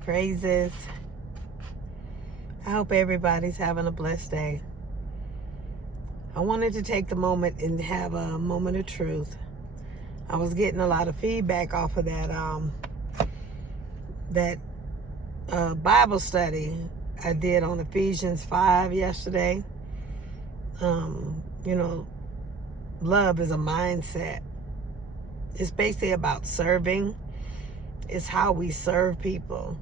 Praises. I hope everybody's having a blessed day. I wanted to take the moment and have a moment of truth. I was getting a lot of feedback off of that Bible study I did on Ephesians 5 yesterday. Love is a mindset. It's basically about serving. It's how we serve people.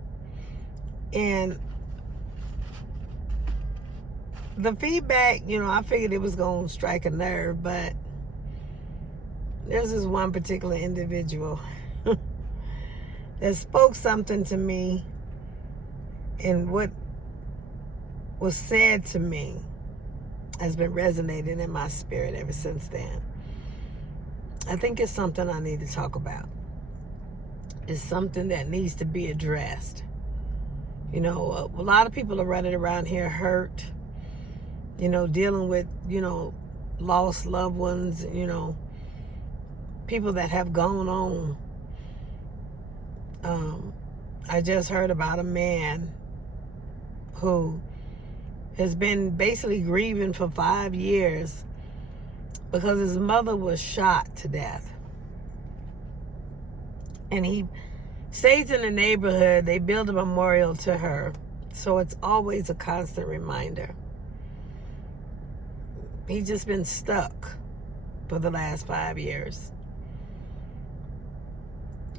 And the feedback, I figured it was going to strike a nerve, but there's this one particular individual that spoke something to me, and what was said to me has been resonating in my spirit ever since then. I think it's something I need to talk about. It's something that needs to be addressed. A lot of people are running around here hurt, dealing with, lost loved ones, people that have gone on. I just heard about a man who has been basically grieving for 5 years because his mother was shot to death. And he stays in the neighborhood. They build a memorial to her. So it's always a constant reminder. He's just been stuck for the last 5 years.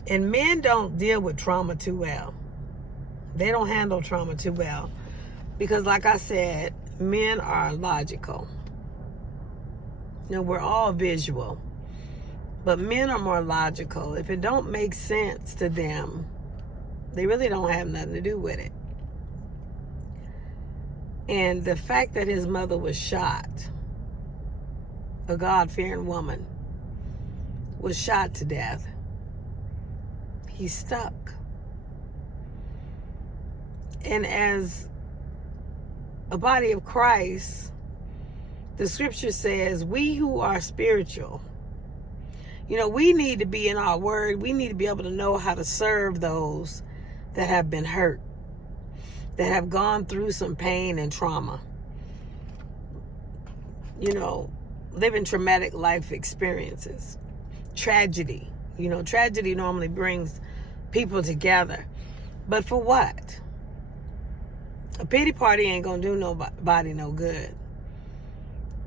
And men don't deal with trauma too well. They don't handle trauma too well. Because like I said, men are logical. We're all visual. But men are more logical. If it don't make sense to them, they really don't have nothing to do with it. And the fact that his mother was shot, a God-fearing woman, was shot to death, he's stuck. And as a body of Christ, the scripture says, we who are spiritual, we need to be in our word. We need to be able to know how to serve those that have been hurt, that have gone through some pain and trauma. Living traumatic life experiences. Tragedy. Tragedy normally brings people together. But for what? A pity party ain't gonna do nobody no good.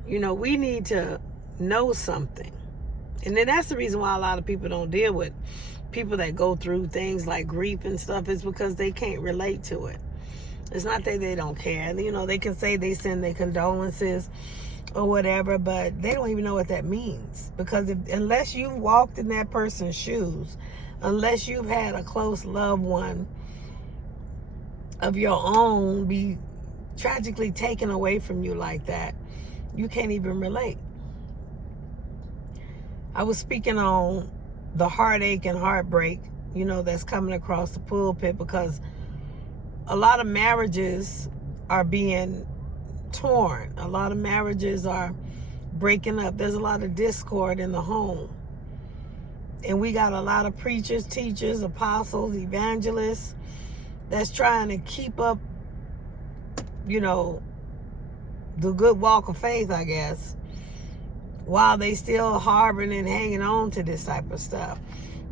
We need to know something. And then that's the reason why a lot of people don't deal with people that go through things like grief and stuff, is because they can't relate to it. It's not that they don't care. They can say they send their condolences or whatever, but they don't even know what that means. Because unless you've walked in that person's shoes, unless you've had a close loved one of your own be tragically taken away from you like that, you can't even relate. I was speaking on the heartache and heartbreak, that's coming across the pulpit, because a lot of marriages are being torn. A lot of marriages are breaking up. There's a lot of discord in the home. And we got a lot of preachers, teachers, apostles, evangelists that's trying to keep up, the good walk of faith, I guess, while they still harboring and hanging on to this type of stuff.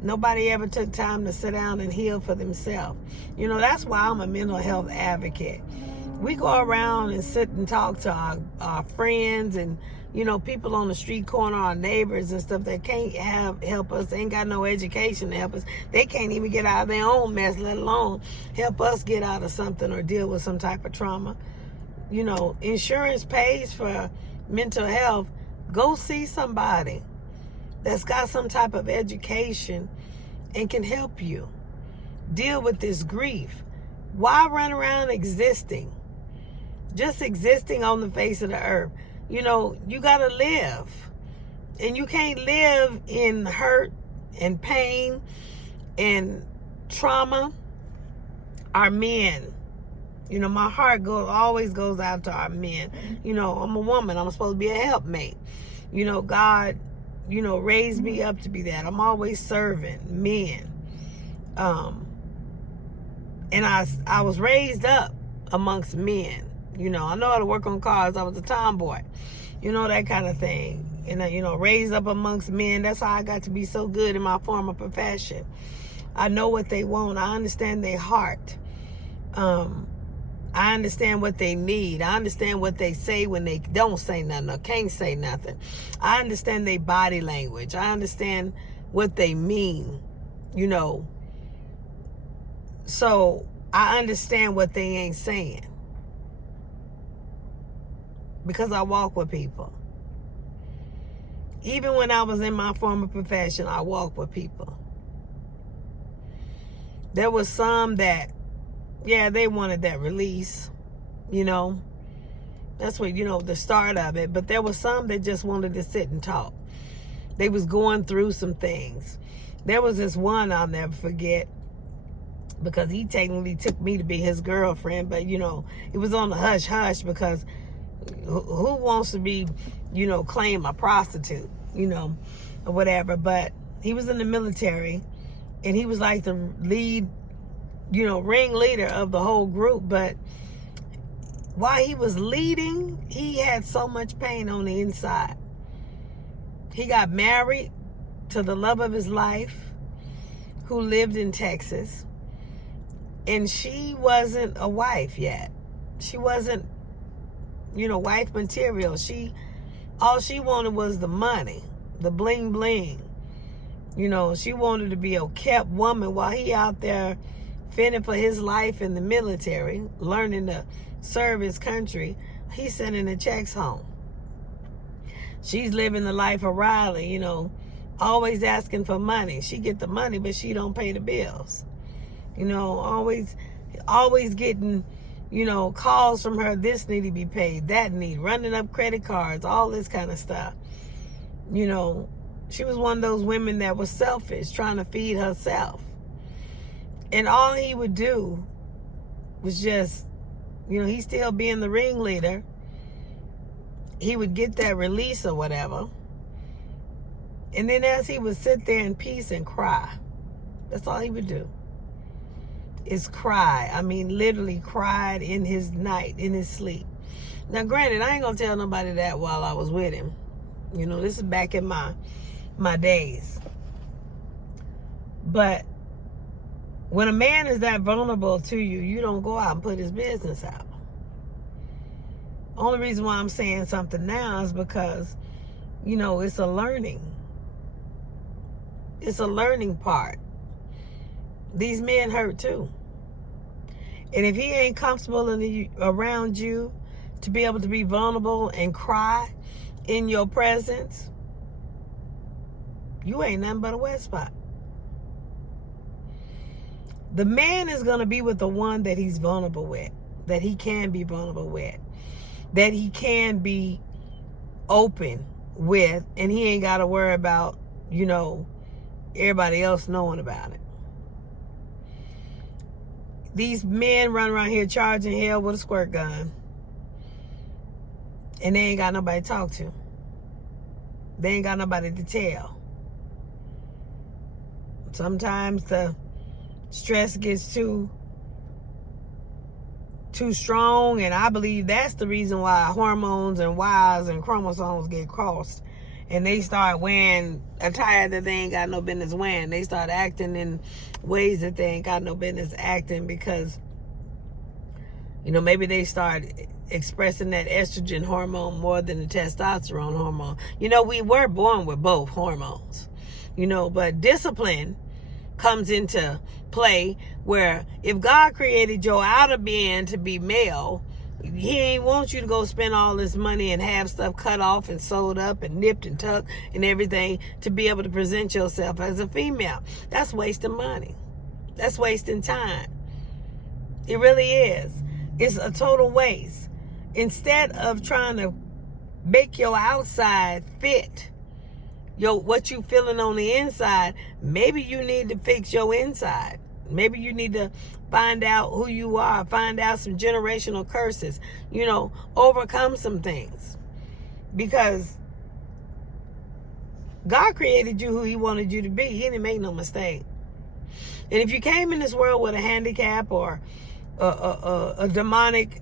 Nobody ever took time to sit down and heal for themselves. That's why I'm a mental health advocate. We go around and sit and talk to our friends and, people on the street corner, our neighbors and stuff that can't help us. They ain't got no education to help us. They can't even get out of their own mess, let alone help us get out of something or deal with some type of trauma. Insurance pays for mental health. Go see somebody that's got some type of education and can help you deal with this grief. Why run around existing? Just existing on the face of the earth. You got to live. And you can't live in hurt and pain and trauma. Our men. My heart always goes out to our men. I'm a woman. I'm supposed to be a helpmate. God, raised me up to be that. I'm always serving men. And I was raised up amongst men. You know, I know how to work on cars. I was a tomboy. You know, that kind of thing. And, you know, raised up amongst men. That's how I got to be so good in my former profession. I know what they want. I understand their heart. I understand what they need. I understand what they say when they don't say nothing or can't say nothing. I understand their body language. I understand what they mean, you know. So I understand what they ain't saying, because I walk with people. Even when I was in my former profession, I walked with people. There was some that, yeah, they wanted that release, you know. That's what, you know, the start of it. But there was some that just wanted to sit and talk. They was going through some things. There was this one I'll never forget, because he technically took me to be his girlfriend. But, you know, it was on the hush-hush, because who wants to be, you know, claim a prostitute, you know, or whatever. But he was in the military, and he was like the lead, you know, ringleader of the whole group. But while he was leading, he had so much pain on the inside. He got married to the love of his life, who lived in Texas. And she wasn't a wife yet. She wasn't, you know, wife material. All she wanted was the money, the bling bling. You know, she wanted to be a kept woman while he out there fending for his life in the military, learning to serve his country. He's sending the checks home. She's living the life of Riley, you know, always asking for money. She get the money, but she don't pay the bills. You know, always getting, you know, calls from her. This need to be paid, that need, running up credit cards, all this kind of stuff. You know, she was one of those women that was selfish, trying to feed herself. And all he would do was just, you know, he still being the ringleader. He would get that release or whatever. And then as he would sit there in peace and cry, that's all he would do, is cry. I mean, literally cried in his night, in his sleep. Now, granted, I ain't gonna tell nobody that while I was with him. You know, this is back in my days. But when a man is that vulnerable to you, you don't go out and put his business out. Only reason why I'm saying something now is because, you know, it's a learning. It's a learning part. These men hurt too. And if he ain't comfortable around you to be able to be vulnerable and cry in your presence, you ain't nothing but a wet spot. The man is going to be with the one that he's vulnerable with, that he can be vulnerable with, that he can be open with, and he ain't got to worry about, you know, everybody else knowing about it. These men run around here charging hell with a squirt gun, and they ain't got nobody to talk to. They ain't got nobody to tell. Sometimes the stress gets too strong, and I believe that's the reason why hormones and Y's and chromosomes get crossed, and they start wearing attire that they ain't got no business wearing. They start acting in ways that they ain't got no business acting, because, you know, maybe they start expressing that estrogen hormone more than the testosterone hormone. You know, we were born with both hormones, you know, but discipline comes into play, where if God created your outer being to be male, he ain't want you to go spend all this money and have stuff cut off and sewed up and nipped and tucked and everything to be able to present yourself as a female. That's wasting money. That's wasting time. It really is. It's a total waste. Instead of trying to make your outside fit what you feeling on the inside, maybe you need to fix your inside. Maybe you need to find out who you are, find out some generational curses, you know, overcome some things. Because God created you who he wanted you to be. He didn't make no mistake. And if you came in this world with a handicap or a demonic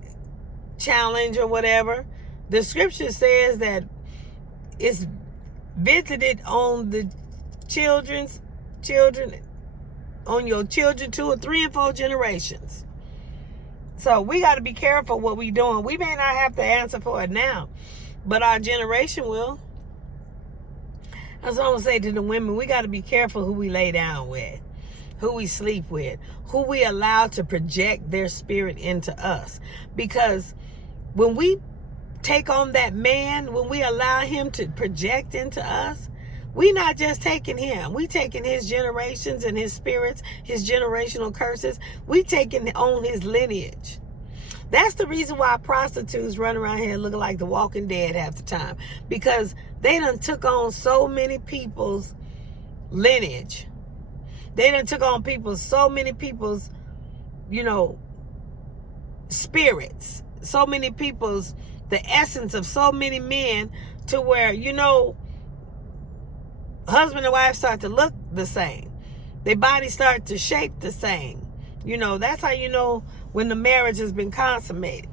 challenge or whatever, the scripture says that it's visited on the children, on your children 2 or 3 and 4 generations. So we got to be careful what we doing. We may not have to answer for it now, but our generation will. That's what I'm going to say to the women. We got to be careful who we lay down with, who we sleep with, who we allow to project their spirit into us. Because when we take on that man, when we allow him to project into us, we not just taking him. We taking his generations and his spirits, his generational curses. We taking on his lineage. That's the reason why prostitutes run around here looking like the Walking Dead half the time. Because they done took on so many people's lineage. They done took on so many people's, spirits. So many people's, the essence of so many men, to where, husband and wife start to look the same. Their bodies start to shape the same. That's how you know when the marriage has been consummated.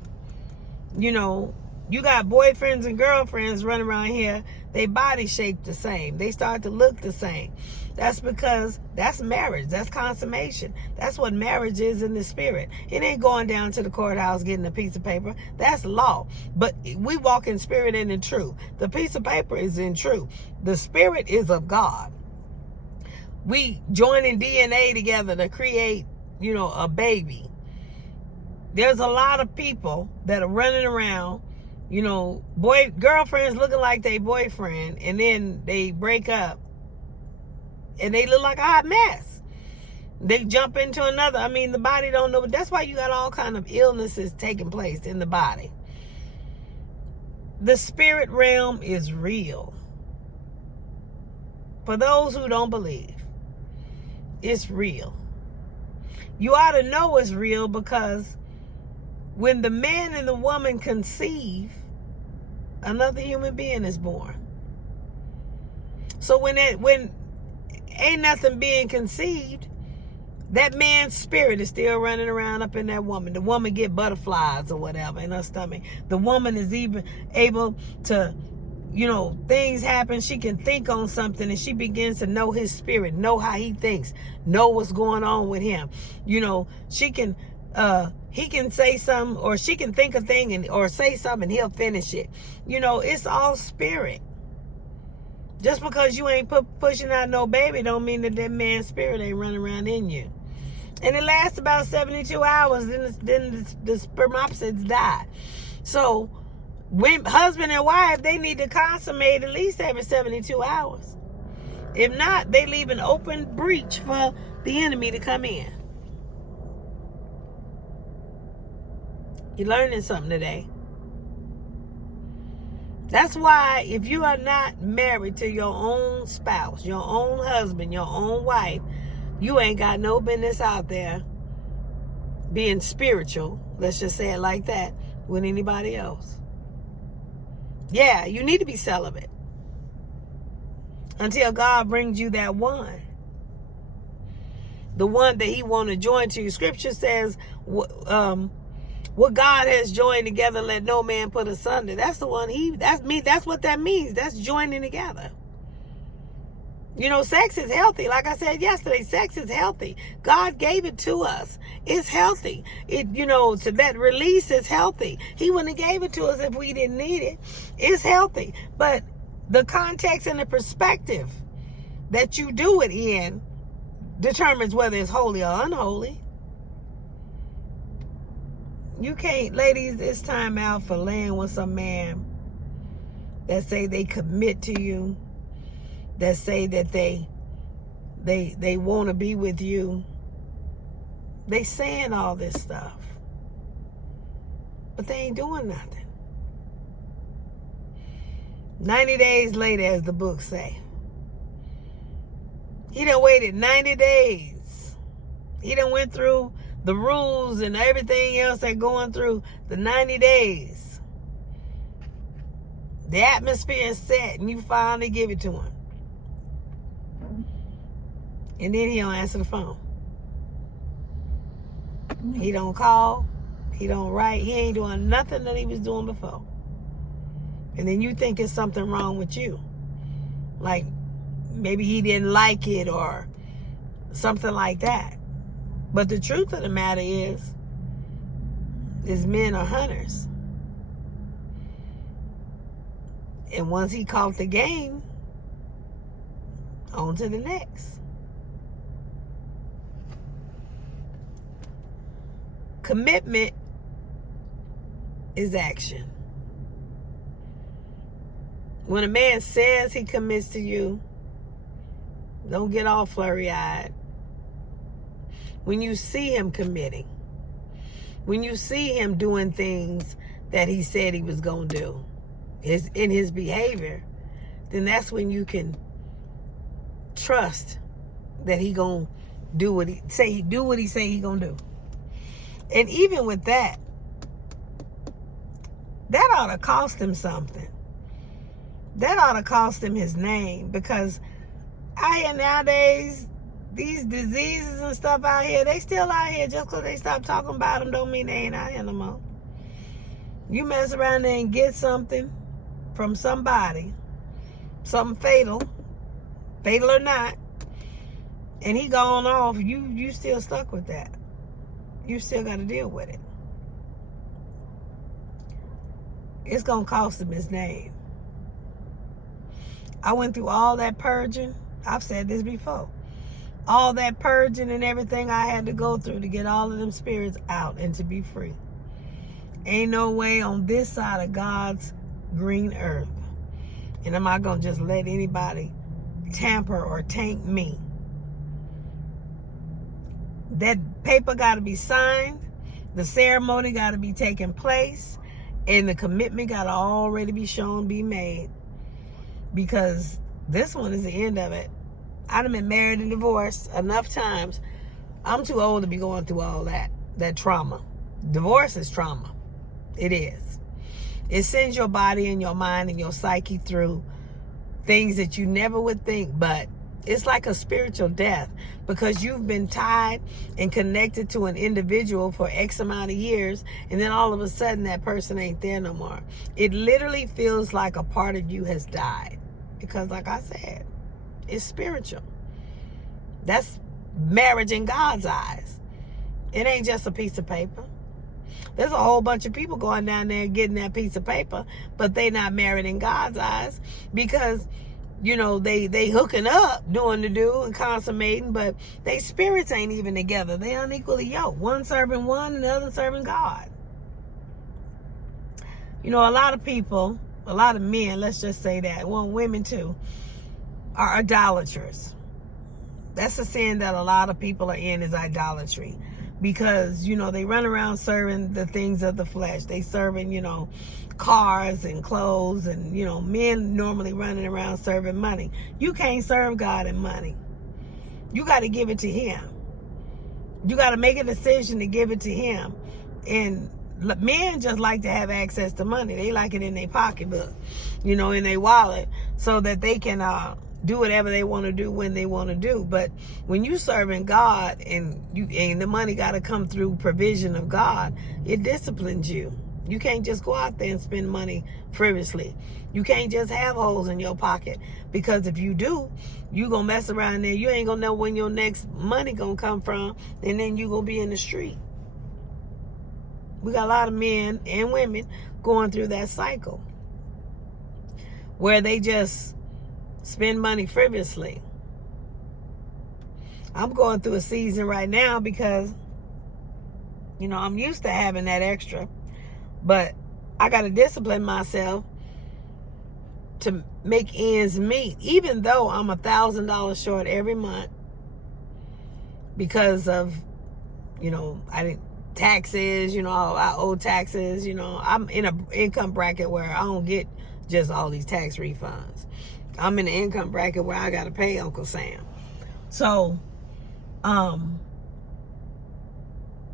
You got boyfriends and girlfriends running around here, their body shaped the same. They start to look the same. That's because that's marriage. That's consummation. That's what marriage is in the spirit. It ain't going down to the courthouse getting a piece of paper. That's law. But we walk in spirit and in truth. The piece of paper is in truth. The spirit is of God. We joining DNA together to create, a baby. There's a lot of people that are running around, girlfriends looking like they boyfriend, and then they break up and they look like a hot mess. They jump into another. The body don't know. But that's why you got all kind of illnesses taking place in the body. The spirit realm is real. For those who don't believe, it's real. You ought to know it's real because when the man and the woman conceive, another human being is born. So when ain't nothing being conceived, that man's spirit is still running around up in that woman. The woman get butterflies or whatever in her stomach. The woman is even able to, things happen. She can think on something and she begins to know his spirit, know how he thinks, know what's going on with him. She can, he can say something, or she can think a thing or say something and he'll finish it. It's all spirit. Just because you ain't pushing out no baby don't mean that man's spirit ain't running around in you. And it lasts about 72 hours, then the spermatocytes die. So when husband and wife, they need to consummate at least every 72 hours. If not, they leave an open breach for the enemy to come in. You're learning something today. That's why if you are not married to your own spouse, your own husband, your own wife, you ain't got no business out there being spiritual, let's just say it like that, with anybody else. Yeah, you need to be celibate until God brings you that one. The one that he want to join to you. Scripture says, what God has joined together, let no man put asunder. That's the one that's what that means. That's joining together. Sex is healthy. Like I said yesterday, sex is healthy. God gave it to us. It's healthy. So that release is healthy. He wouldn't have gave it to us if we didn't need it. It's healthy. But the context and the perspective that you do it in determines whether it's holy or unholy. You can't, ladies, it's time out for laying with some man that say they commit to you, that say that they want to be with you. They saying all this stuff, but they ain't doing nothing. 90 days later, as the book say. He done waited 90 days. He done went through the rules and everything else they're going through the 90 days. The atmosphere is set and you finally give it to him. And then he don't answer the phone. He don't call. He don't write. He ain't doing nothing that he was doing before. And then you think it's something wrong with you. Like maybe he didn't like it or something like that. But the truth of the matter is men are hunters. And once he caught the game, on to the next. Commitment is action. When a man says he commits to you, don't get all flurry-eyed. When you see him committing, when you see him doing things that he said he was going to do, in his behavior, then that's when you can trust that he going to do what he say he going to do. And even with that ought to cost him something. That ought to cost him his name, because out here nowadays, these diseases and stuff out here, they still out here. Just because they stop talking about them don't mean they ain't out here no more. You mess around there and get something from somebody, something fatal or not, and he gone off, you still stuck with that. You still got to deal with it. It's going to cost him his name. I went through all that purging. I've said this before. All that purging and everything I had to go through to get all of them spirits out and to be free. Ain't no way on this side of God's green earth. And I'm not going to just let anybody tamper or taint me. That paper got to be signed. The ceremony got to be taking place. And the commitment got to already be shown, be made. Because this one is the end of it. I've been married and divorced enough times. I'm too old to be going through all that trauma. Divorce is trauma. It is. It sends your body and your mind and your psyche through things that you never would think, but it's like a spiritual death, because you've been tied and connected to an individual for X amount of years, and then all of a sudden that person ain't there no more. It literally feels like a part of you has died, because like I said, it's spiritual. That's marriage in God's eyes. It ain't just a piece of paper. There's a whole bunch of people going down there getting that piece of paper, but they not married in God's eyes, because you know, they hooking up, doing the do and consummating, but they spirits ain't even together. They unequally yoked. One serving one and the other serving God. You know, a lot of people, a lot of men, let's just say that, well, women too, are idolaters. That's a sin that a lot of people are in, is idolatry. Because, you know, they run around serving the things of the flesh. They serving, you know, cars and clothes, and, you know, men normally running around serving money. You can't serve God and money. You got to give it to him. You got to make a decision to give it to him. And men just like to have access to money. They like it in their pocketbook, you know, in their wallet, so that they can do whatever they want to do when they want to do. But when you serving God and the money got to come through provision of God, it disciplines you. You can't just go out there and spend money frivolously. You can't just have holes in your pocket, because if you do, you gonna mess around there. You ain't gonna know when your next money gonna come from, and then you gonna be in the street. We got a lot of men and women going through that cycle where they just spend money frivolously. I'm going through a season right now because, you know, I'm used to having that extra, but I got to discipline myself to make ends meet, even though I'm $1,000 short every month because of, you know, taxes, you know, I owe taxes, you know, I'm in an income bracket where I don't get just all these tax refunds. I'm in an income bracket where I got to pay Uncle Sam. So, I'm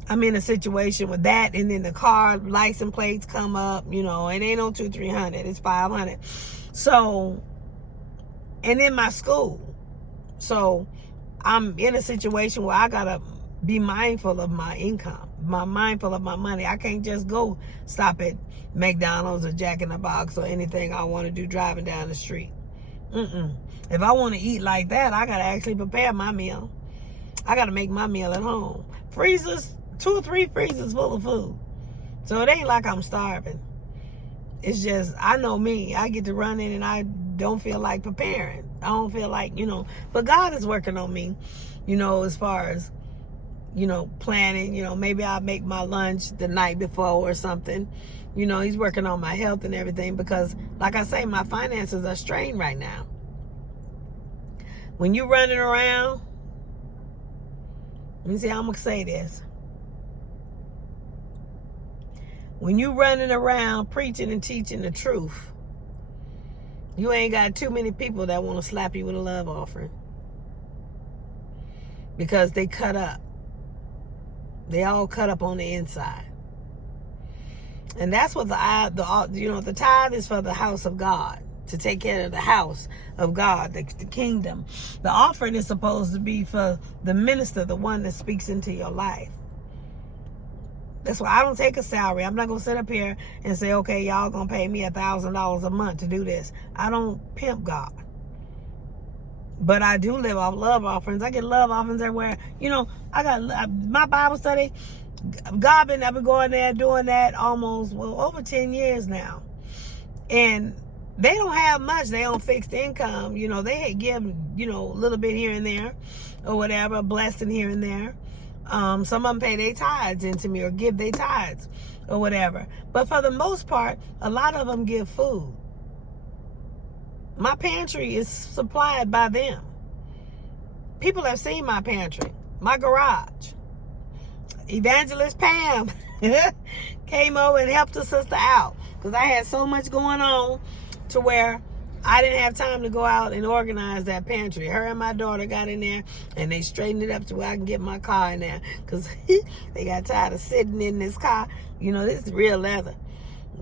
in a situation with that, and then the car license plates come up, you know, it ain't on 200-300, it's 500. So, and then my school. So, I'm in a situation where I got to be mindful of my income, mindful of my money. I can't just go stop at McDonald's or Jack in the Box or anything I want to do driving down the street. If I want to eat like that, I got to actually prepare my meal. I got to make my meal at home. Freezers, 2 or 3 freezers full of food. So it ain't like I'm starving. It's just, I know me. I get to run in and I don't feel like preparing. I don't feel like, but God is working on me, as far as, planning. Maybe I'll make my lunch the night before or something. He's working on my health and everything because, like I say, my finances are strained right now. When you're running around, let me see how I'm going to say this. When you running around preaching and teaching the truth, you ain't got too many people that want to slap you with a love offering. Because they cut up. They all cut up on the inside. And that's what the tithe is for the house of God. To take care of the house of God, the kingdom. The offering is supposed to be for the minister, the one that speaks into your life. That's why I don't take a salary. I'm not going to sit up here and say, okay, y'all going to pay me $1,000 a month to do this. I don't pimp God. But I do live off love offerings. I get love offerings everywhere. I got my Bible study. I've been going there doing that almost, over 10 years now. And they don't have much. They on fixed income. They give, a little bit here and there or whatever, a blessing here and there. Some of them pay their tithes into me or give their tithes or whatever. But for the most part, a lot of them give food. My pantry is supplied by them. People have seen my pantry, my garage. Evangelist Pam came over and helped a sister out because I had so much going on to where I didn't have time to go out and organize that pantry. Her and my daughter got in there and they straightened it up to where I can get my car in there because they got tired of sitting in this car. This is real leather.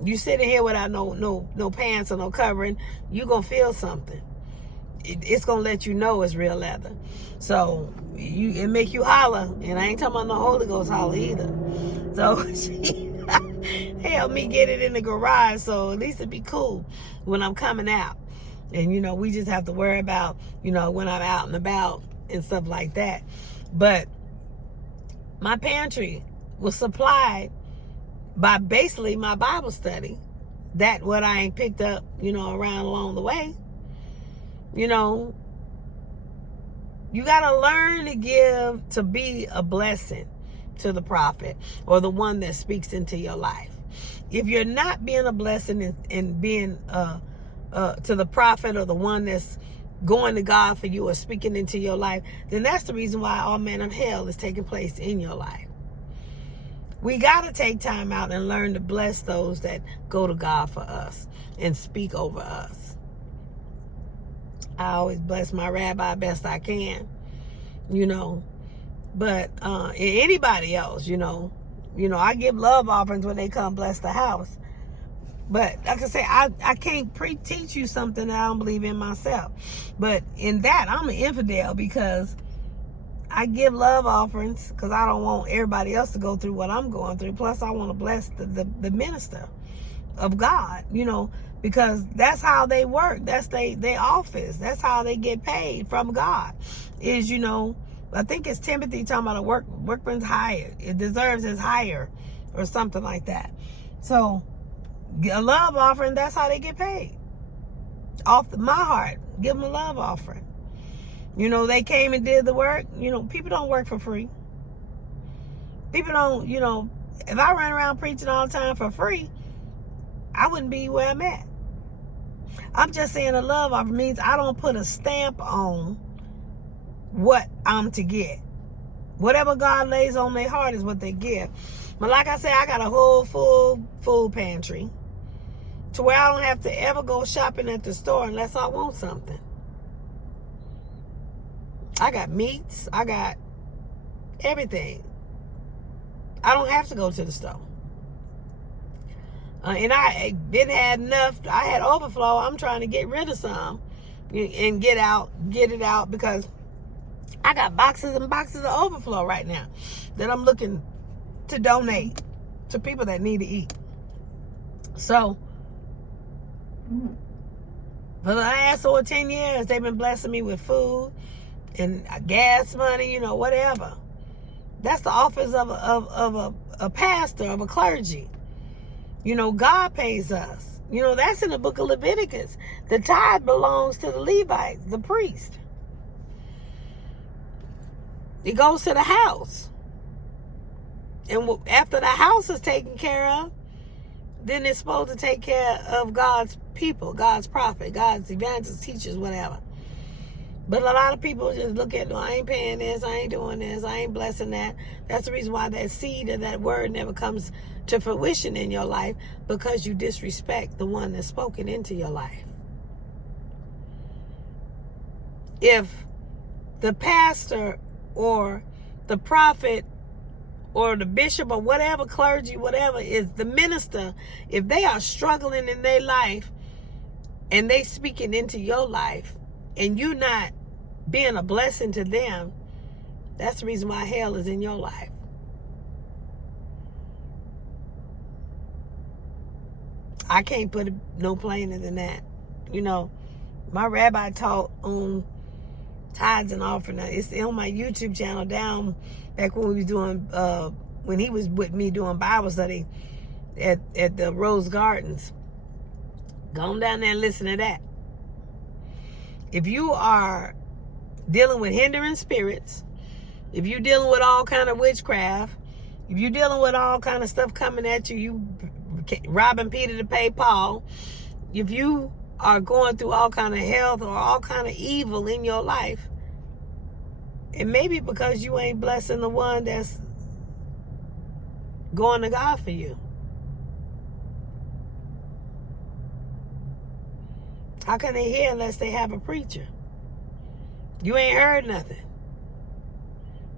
You sitting here without no pants or no covering, you gonna feel something. It's gonna let you know it's real leather. So it make you holler, and I ain't talking about no Holy Ghost holler either. So she helped me get it in the garage, so at least it'd be cool when I'm coming out. And we just have to worry about when I'm out and about and stuff like that. But my pantry was supplied by basically my Bible study. That what I ain't picked up, around along the way. You got to learn to give, to be a blessing to the prophet or the one that speaks into your life. If you're not being a blessing and being to the prophet or the one that's going to God for you or speaking into your life, then that's the reason why all manner of hell is taking place in your life. We got to take time out and learn to bless those that go to God for us and speak over us. I always bless my rabbi best I can, but anybody else, I give love offerings when they come bless the house. But like I say, I can't teach you something that I don't believe in myself. But in that, I'm an infidel because I give love offerings because I don't want everybody else to go through what I'm going through. Plus, I want to bless the minister of God, because that's how they work. That's their office. That's how they get paid from God. Is, I think it's Timothy talking about a workman's hired. It deserves his hire or something like that. So a love offering, that's how they get paid. Off my heart, give them a love offering. They came and did the work. People don't work for free. People don't, if I ran around preaching all the time for free, I wouldn't be where I'm at. I'm just saying a love offer means I don't put a stamp on what I'm to get. Whatever God lays on their heart is what they give. But like I said, I got a whole full food pantry to where I don't have to ever go shopping at the store unless I want something. I got meats. I got everything. I don't have to go to the store. And I didn't have enough. I had overflow. I'm trying to get rid of some and get it out because I got boxes and boxes of overflow right now that I'm looking to donate to people that need to eat. So, for the last 10 years, they've been blessing me with food and gas money, whatever. That's the office of a pastor, of a clergy. God pays us. That's in the book of Leviticus. The tithe belongs to the Levites, the priest. It goes to the house. And after the house is taken care of, then it's supposed to take care of God's people, God's prophet, God's evangelists, teachers, whatever. But a lot of people just look at, I ain't paying this, I ain't doing this, I ain't blessing that. That's the reason why that seed of that word never comes to fruition in your life, because you disrespect the one that's spoken into your life. If the pastor or the prophet or the bishop or whatever, clergy, whatever, is the minister, if they are struggling in their life and they speaking into your life and you not being a blessing to them, that's the reason why hell is in your life. I can't put it no plainer than that. My rabbi taught on tithes and offering. It's on my YouTube channel down back when we was doing, when he was with me doing Bible study at the Rose Gardens. Go on down there and listen to that. If you are dealing with hindering spirits, if you're dealing with all kind of witchcraft, if you're dealing with all kind of stuff coming at you, you robbing Peter to pay Paul, if you are going through all kind of health or all kind of evil in your life, it may be because you ain't blessing the one that's going to God for you. How can they hear unless they have a preacher? You ain't heard nothing.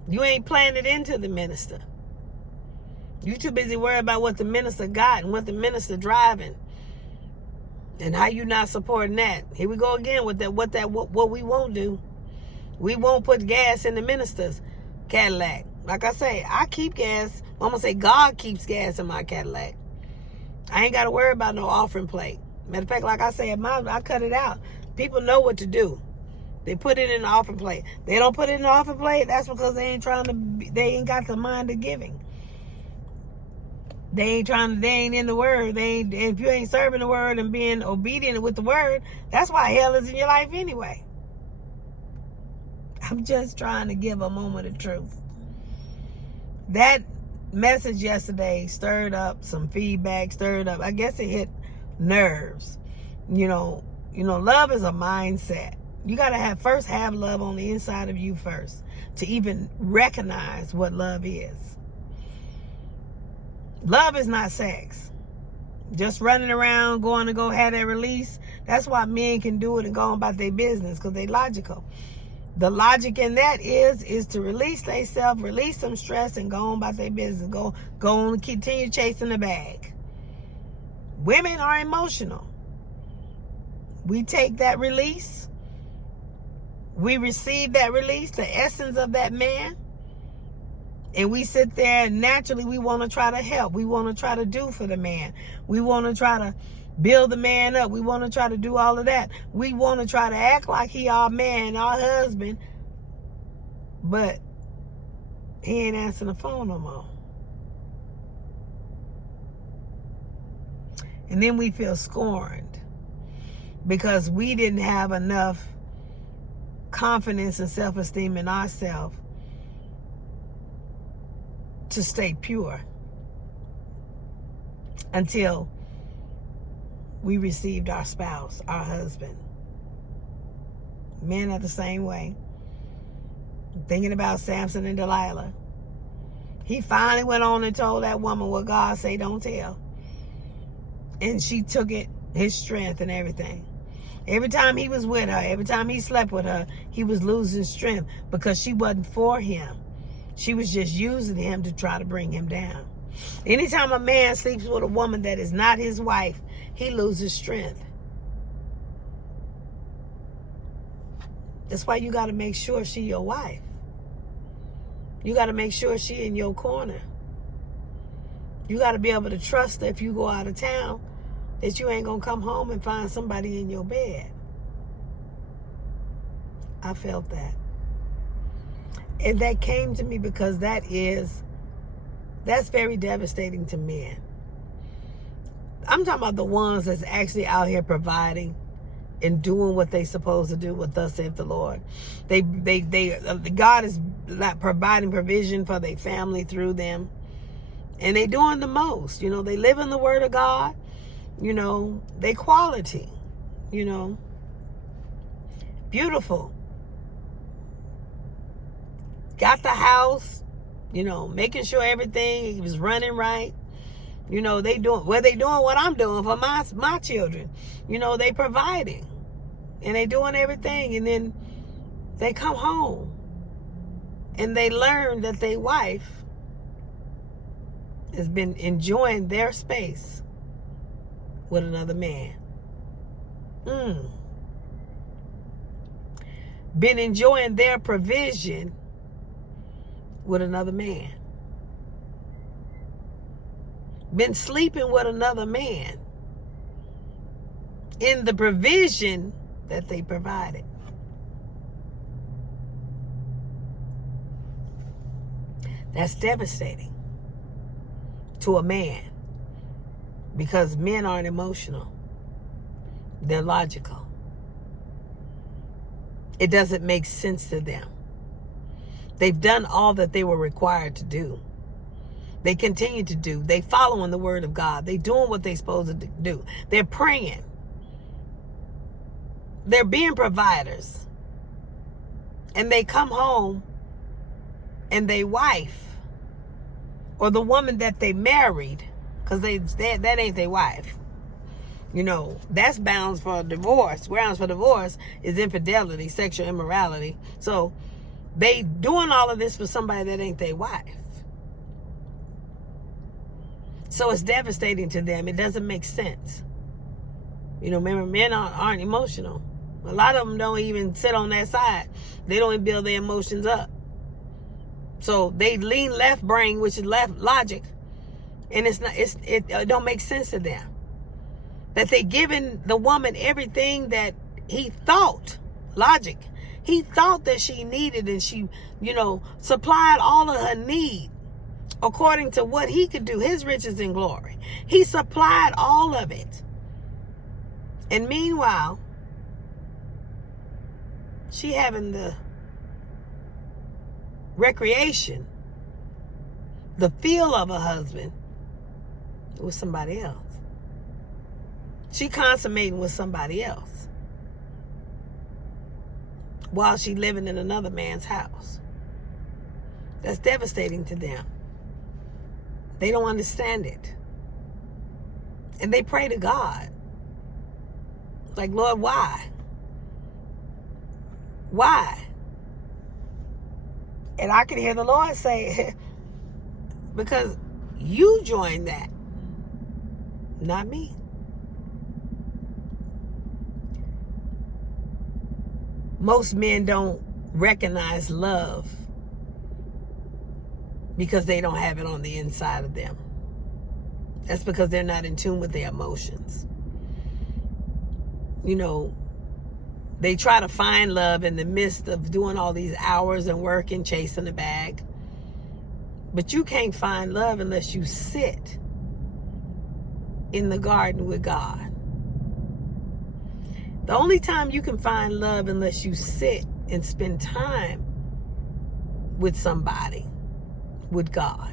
You ain't planted into the minister. You too busy worried about what the minister got and what the minister driving, and how you not supporting that. Here we go again with that. What we won't do. We won't put gas in the minister's Cadillac. Like I say, I keep gas. I'm gonna say God keeps gas in my Cadillac. I ain't got to worry about no offering plate. Matter of fact, like I say, I cut it out. People know what to do. They put it in the offering plate. They don't put it in the offering plate. That's because they ain't got the mind of giving. They ain't in the word. If you ain't serving the word and being obedient with the word, that's why hell is in your life anyway. I'm just trying to give a moment of truth. That message yesterday stirred up some feedback, I guess it hit nerves. Love is a mindset. You got to first have love on the inside of you first to even recognize what love is. Love is not sex. Just running around going to go have that release. That's why men can do it and go on about their business, because they logical. The logic in that is to release themselves, release some stress, and go on about their business. Go on and continue chasing the bag. Women are emotional. We take that release. We receive that release, the essence of that man. And we sit there and naturally we want to try to help. We want to try to do for the man. We want to try to build the man up. We want to try to do all of that. We want to try to act like he our man, our husband. But he ain't answering the phone no more. And then we feel scorned because we didn't have enough confidence and self-esteem in ourselves to stay pure until we received our spouse, our husband. Men are the same way. Thinking about Samson and Delilah. He finally went on and told that woman what God say don't tell. And she took it, his strength and everything. Every time he was with her, every time he slept with her, he was losing strength because she wasn't for him. She was just using him to try to bring him down. Anytime a man sleeps with a woman that is not his wife, he loses strength. That's why you got to make sure she's your wife. You got to make sure she in your corner. You got to be able to trust that if you go out of town, that you ain't going to come home and find somebody in your bed. I felt that. And that came to me because that's very devastating to men. I'm talking about the ones that's actually out here providing and doing what they supposed to do, what thus saith the Lord. God is providing provision for their family through them. And they doing the most. You know, they live in the word of God. You know, they quality. You know, beautiful. Got the house, you know, making sure everything was running right. You know, they doing what I'm doing for my children. You know, they providing. And they doing everything. And then they come home. And they learn that their wife has been enjoying their space with another man. Been enjoying their provision with another man. Been sleeping with another man in the provision that they provided. That's devastating to a man, because men aren't emotional. They're logical. It doesn't make sense to them. They've done all that they were required to do. They continue to do. They following the word of God. They doing what they're supposed to do. They're praying. They're being providers. And they come home and their wife, or the woman that they married, because that ain't their wife. You know, that's bounds for divorce. Grounds for divorce is infidelity, sexual immorality. So they doing all of this for somebody that ain't their wife. So it's devastating to them. It doesn't make sense. You know, remember, men aren't emotional. A lot of them don't even sit on that side. They don't even build their emotions up. So they lean left brain, which is left logic, and it don't make sense to them. That they giving the woman everything that he thought, logic, he thought that she needed, and she, you know, supplied all of her need according to what he could do, his riches and glory. He supplied all of it. And meanwhile, she having the recreation, the feel of a husband with somebody else. She consummating with somebody else while she living in another man's house. That's devastating to them. They don't understand it. And they pray to God. Like, Lord, why? Why? And I can hear the Lord say, because you joined that, not me. Most men don't recognize love because they don't have it on the inside of them. That's because they're not in tune with their emotions. You know, they try to find love in the midst of doing all these hours and work and chasing the bag. But you can't find love unless you sit in the garden with God. The only time you can find love unless you sit and spend time with somebody, with God.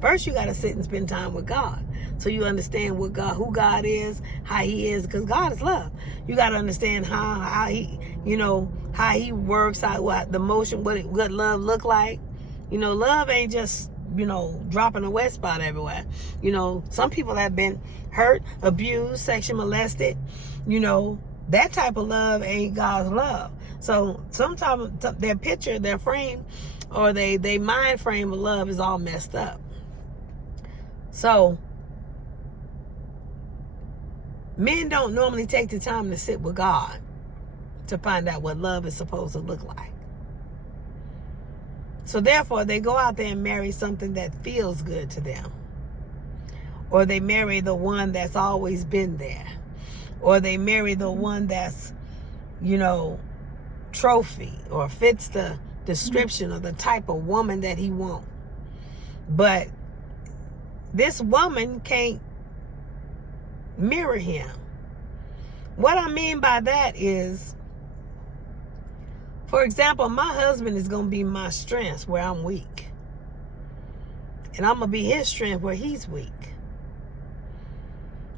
First, you got to sit and spend time with God, so you understand who God is, how He is, because God is love. You got to understand how He, you know, how He works, what the motion, what love look like. You know, love ain't just, you know, dropping a wet spot everywhere. You know, some people have been hurt, abused, sexually molested. You know, that type of love ain't God's love. So sometimes their picture, their frame, or they mind frame of love is all messed up. So men don't normally take the time to sit with God to find out what love is supposed to look like. So therefore, they go out there and marry something that feels good to them. Or they marry the one that's always been there. Or they marry the one that's, trophy or fits the description of the type of woman that he wants. But this woman can't mirror him. What I mean by that is, for example, my husband is going to be my strength where I'm weak. And I'm going to be his strength where he's weak.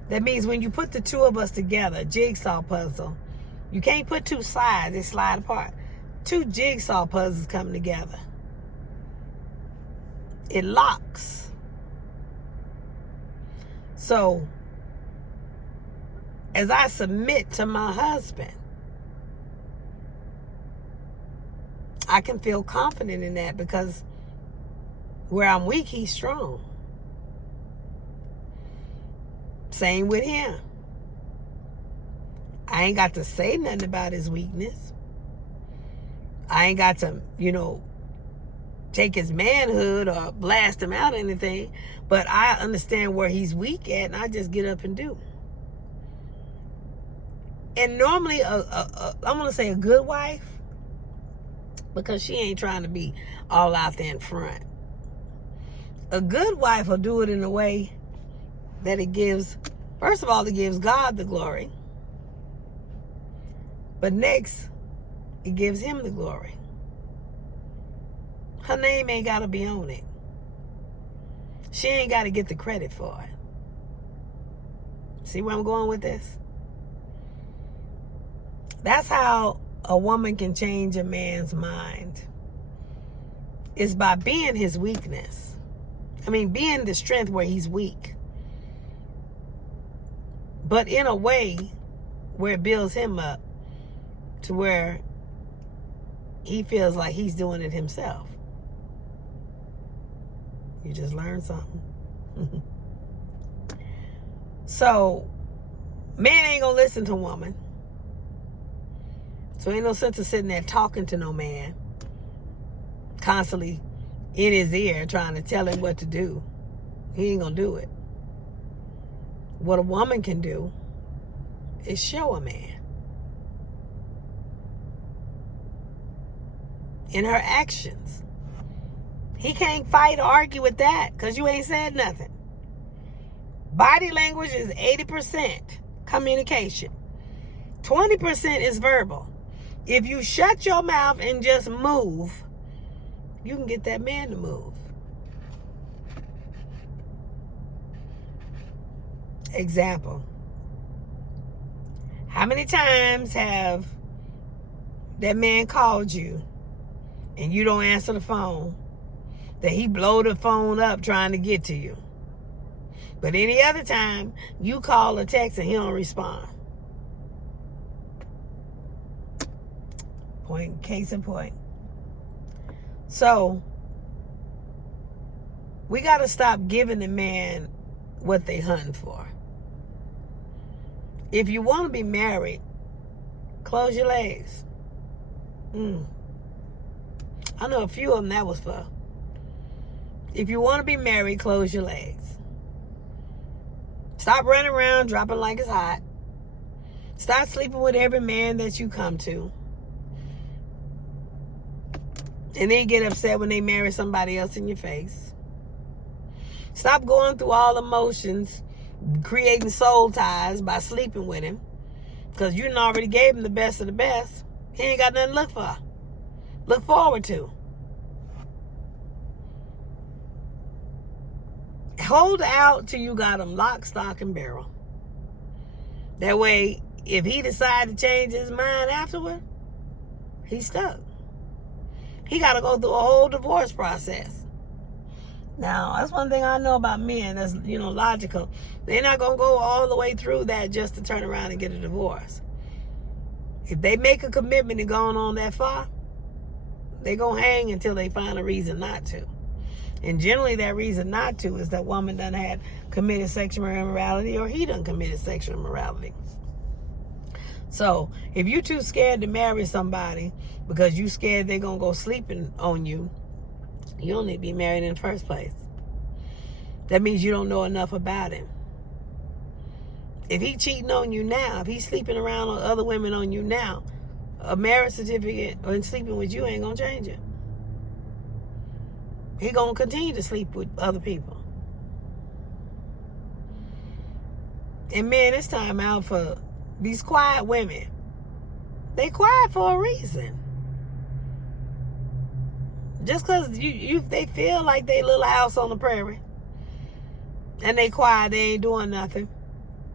That means when you put the two of us together, a jigsaw puzzle, you can't put two sides, they slide apart. Two jigsaw puzzles coming together. It locks. So, as I submit to my husband, I can feel confident in that because where I'm weak, he's strong. Same with him. I ain't got to say nothing about his weakness. I ain't got to, take his manhood or blast him out or anything. But I understand where he's weak at, and I just get up and do. And normally, I'm going to say a good wife, because she ain't trying to be all out there in front. A good wife will do it in a way that it gives, first of all, it gives God the glory. But next, it gives him the glory. Her name ain't got to be on it. She ain't got to get the credit for it. See where I'm going with this? That's how a woman can change a man's mind. It's by being his weakness. Being the strength where he's weak. But in a way where it builds him up to where he feels like he's doing it himself. You just learned something. So, man ain't gonna listen to woman. So ain't no sense of sitting there talking to no man, constantly in his ear trying to tell him what to do. He ain't gonna do it. What a woman can do is show a man. In her actions. He can't fight or argue with that because you ain't said nothing. Body language is 80% communication. 20% is verbal. If you shut your mouth and just move, you can get that man to move. Example. How many times have that man called you and you don't answer the phone, that he blow the phone up trying to get to you? But any other time, you call or text and he don't respond. Case in point. So, we got to stop giving the man what they hunting for. If you want to be married, close your legs. I know a few of them that was for. If you want to be married, close your legs. Stop running around dropping like it's hot. Stop sleeping with every man that you come to. And then get upset when they marry somebody else in your face. Stop going through all emotions, creating soul ties by sleeping with him. Because you already gave him the best of the best. He ain't got nothing to look forward to. Hold out till you got him lock, stock, and barrel. That way, if he decides to change his mind afterward, he's stuck. He got to go through a whole divorce process. Now, that's one thing I know about men that's, logical. They're not going to go all the way through that just to turn around and get a divorce. If they make a commitment to going on that far, they're going to hang until they find a reason not to. And generally that reason not to is that woman done had committed sexual immorality or he done committed sexual immorality. So if you too scared to marry somebody because you scared they're going to go sleeping on you, You don't need to be married in the first place. That means you don't know enough about him. If he cheating on you now, if he's sleeping around with other women on you now, a marriage certificate or sleeping with you ain't gonna change it. He gonna continue to sleep with other people. And man, it's time out for these quiet women. They quiet for a reason. Just because they feel like they little house on the prairie and they quiet, they ain't doing nothing,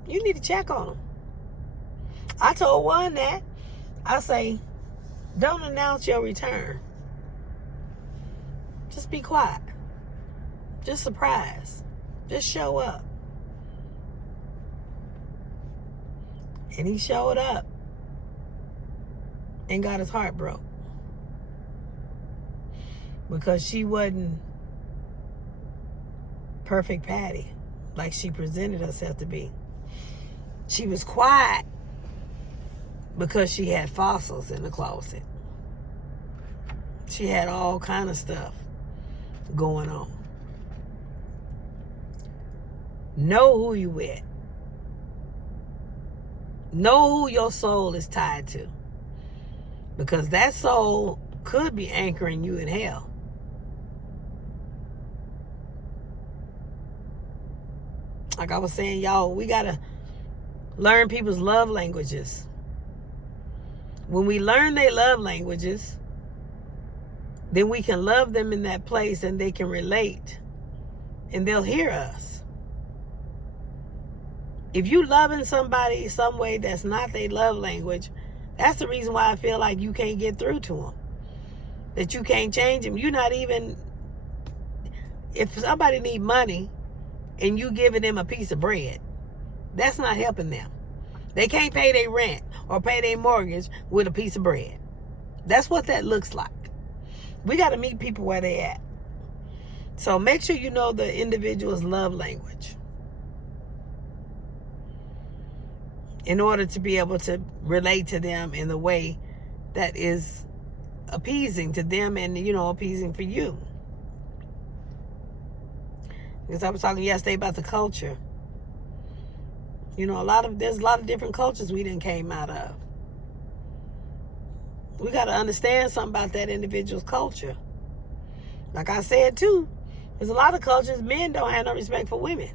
you need to check on them. I told one that. I say, don't announce your return. Just be quiet. Just surprise. Just show up. And he showed up and got his heart broke. Because she wasn't perfect Patty like she presented herself to be. She was quiet because she had fossils in the closet. She had all kind of stuff going on. Know who you with. Know who your soul is tied to. Because that soul could be anchoring you in hell. Like I was saying, y'all, we got to learn people's love languages. When we learn their love languages, then we can love them in that place and they can relate and they'll hear us. If you loving somebody some way that's not their love language, that's the reason why I feel like you can't get through to them. That you can't change them. You're not even, if somebody need money and you giving them a piece of bread, that's not helping them. They can't pay their rent or pay their mortgage with a piece of bread. That's what that looks like. We got to meet people where they at. So make sure you know the individual's love language in order to be able to relate to them in the way that is appeasing to them and, appeasing for you. Because I was talking yesterday about the culture. There's a lot of different cultures we done came out of. We got to understand something about that individual's culture. Like I said too, there's a lot of cultures, men don't have no respect for women.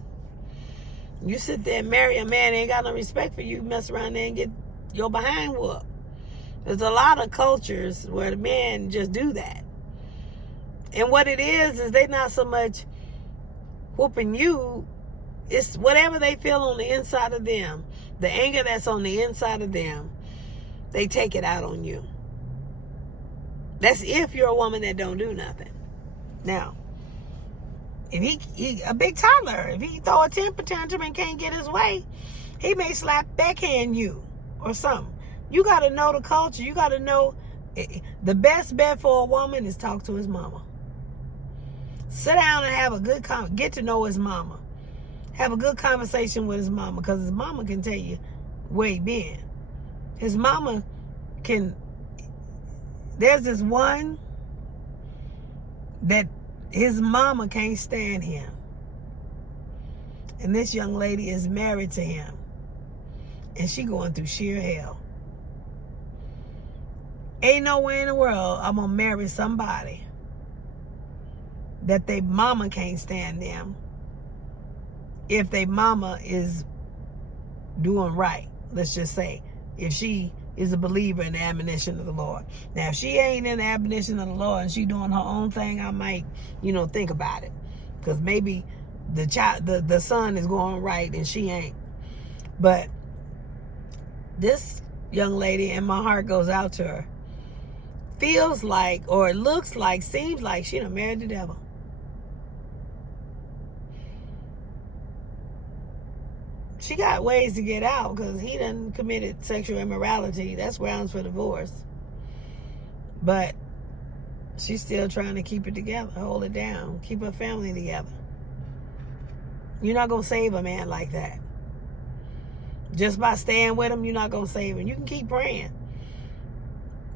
You sit there and marry a man, ain't got no respect for you, mess around there and get your behind whooped. There's a lot of cultures where the men just do that. And what it is they not so much whooping you, it's whatever they feel on the inside of them, the anger that's on the inside of them, they take it out on you. That's if you're a woman that don't do nothing. Now, if he a big toddler, if he throw a temper tantrum and can't get his way, he may slap backhand you or something. You got to know the culture. You got to know the best bet for a woman is talk to his mama. Sit down and have a good get to know his mama. Have a good conversation with his mama, because his mama can tell you where he been. His mama can. There's this one that his mama can't stand him. And this young lady is married to him. And she going through sheer hell. Ain't nowhere in the world I'm going to marry somebody that they mama can't stand them if they mama is doing right. Let's just say, if she is a believer in the admonition of the Lord. Now, if she ain't in the admonition of the Lord and she doing her own thing, I might, think about it. Because maybe the son is going right and she ain't. But this young lady, and my heart goes out to her, feels like, or it looks like, seems like she done married the devil. She got ways to get out because he done committed sexual immorality. That's grounds for divorce. But she's still trying to keep it together, hold it down, keep her family together. You're not going to save a man like that. Just by staying with him, you're not going to save him. You can keep praying.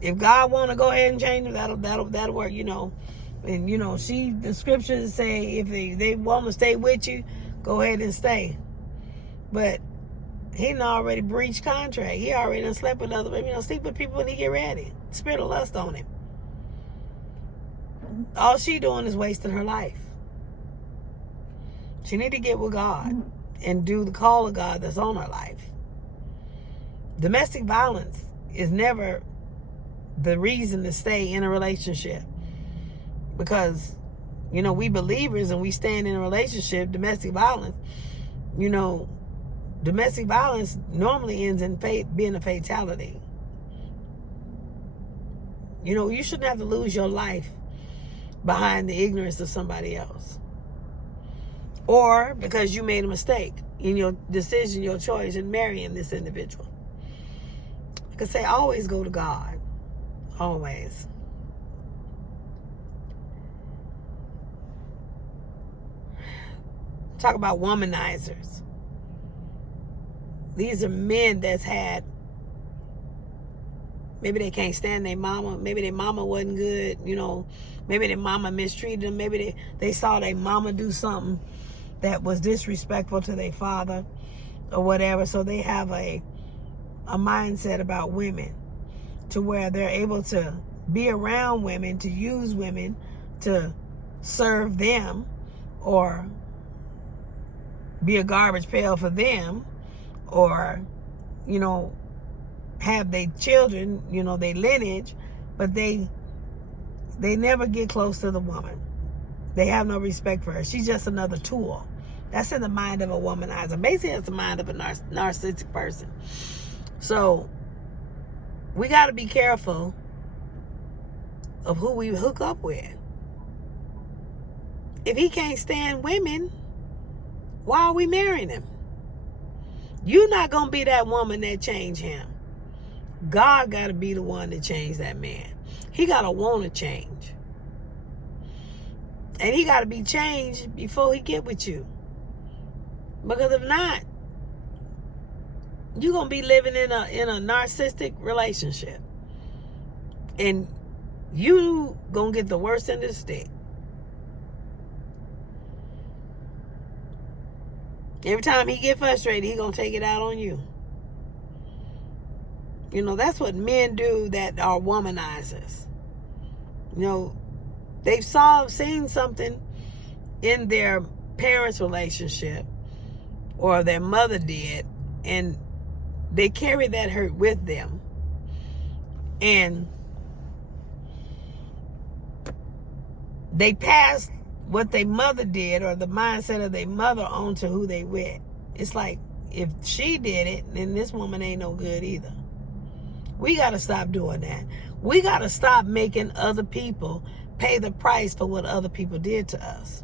If God want to go ahead and change him, that'll work, But And the scriptures say if they want to stay with you, go ahead and stay. But he done already breached contract. He already done slept with other women. Sleep with people when he get ready. Spirit of lust on him. All she doing is wasting her life. She need to get with God and do the call of God that's on her life. Domestic violence is never the reason to stay in a relationship. Because, we believers and we stand in a relationship, domestic violence normally ends in being a fatality. You shouldn't have to lose your life behind the ignorance of somebody else. Or because you made a mistake in your decision, your choice in marrying this individual. I could say always go to God. Always. Talk about womanizers. These are men that's had, maybe they can't stand their mama. Maybe their mama wasn't good. Maybe their mama mistreated them. Maybe they saw their mama do something that was disrespectful to their father or whatever. So they have a mindset about women to where they're able to be around women, to use women to serve them or be a garbage pail for them, or have their children, their lineage, but they never get close to the woman. They have no respect for her. She's just another tool. That's in the mind of a womanizer. Basically, it's the mind of a narcissistic person. So we got to be careful of who we hook up with. If he can't stand women, why are we marrying him? You're not going to be that woman that changed him. God got to be the one to change that man. He got to want to change. And he got to be changed before he get with you. Because if not, you're going to be living in a narcissistic relationship. And you going to get the worst end of the stick. Every time he get frustrated, he going to take it out on you. That's what men do that are womanizers. They've seen something in their parents' relationship or their mother did, and they carry that hurt with them. And they pass what their mother did or the mindset of their mother on to who they with. It's like, if she did it, then this woman ain't no good either. We got to stop doing that. We got to stop making other people pay the price for what other people did to us.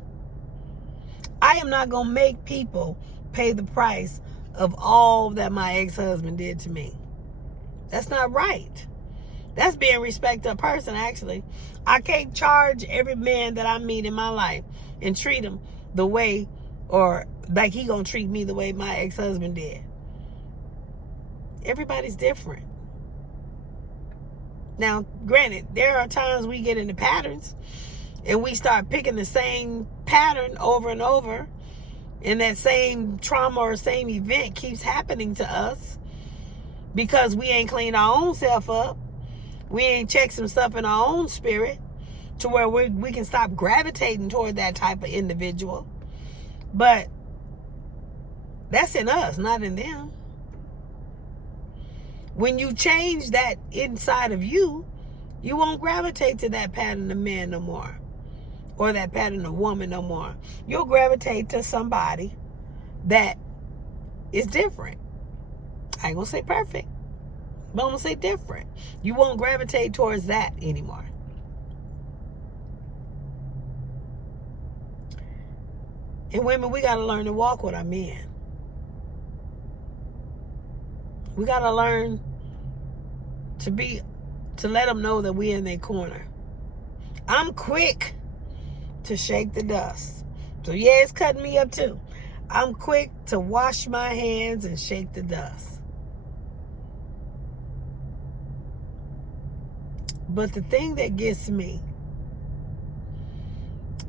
I am not going to make people pay the price of all that my ex-husband did to me. That's not right. That's being respect a person, actually. I can't charge every man that I meet in my life and treat him the way, or like he gonna treat me the way my ex-husband did. Everybody's different. Now, granted, there are times we get into patterns and we start picking the same pattern over and over, and that same trauma or same event keeps happening to us because we ain't cleaned our own self up. We ain't checked some stuff in our own spirit to where we can stop gravitating toward that type of individual. But that's in us, not in them. When you change that inside of you, you won't gravitate to that pattern of man no more, or that pattern of woman no more. You'll gravitate to somebody that is different. I ain't gonna say perfect, but I'm gonna say different. You won't gravitate towards that anymore. And women, we gotta learn to walk with our men. We gotta learn to let them know that we're in their corner. I'm quick to shake the dust. So yeah, it's cutting me up too. I'm quick to wash my hands and shake the dust. But the thing that gets me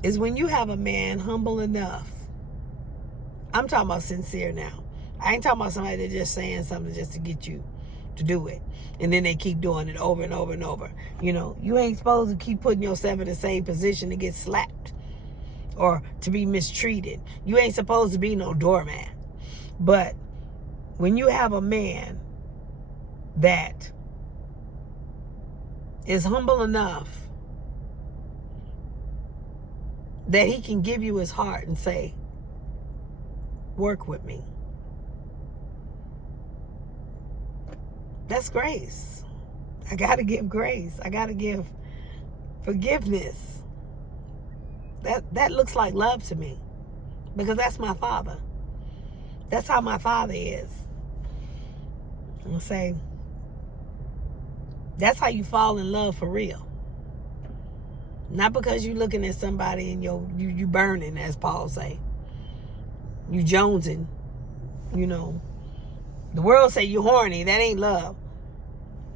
is when you have a man humble enough. I'm talking about sincere now. I ain't talking about somebody that's just saying something just to get you to do it. And then they keep doing it over and over and over. You know, you ain't supposed to keep putting yourself in the same position to get slapped or to be mistreated. You ain't supposed to be no doormat. But when you have a man that is humble enough that he can give you his heart and say, work with me. That's grace. I got to give grace. I got to give forgiveness. That looks like love to me, because that's my father. That's how my father is. I'm say that's how you fall in love for real. Not because you looking at somebody and you burning, as Paul say. You jonesing, you know. The world say you horny. That ain't love.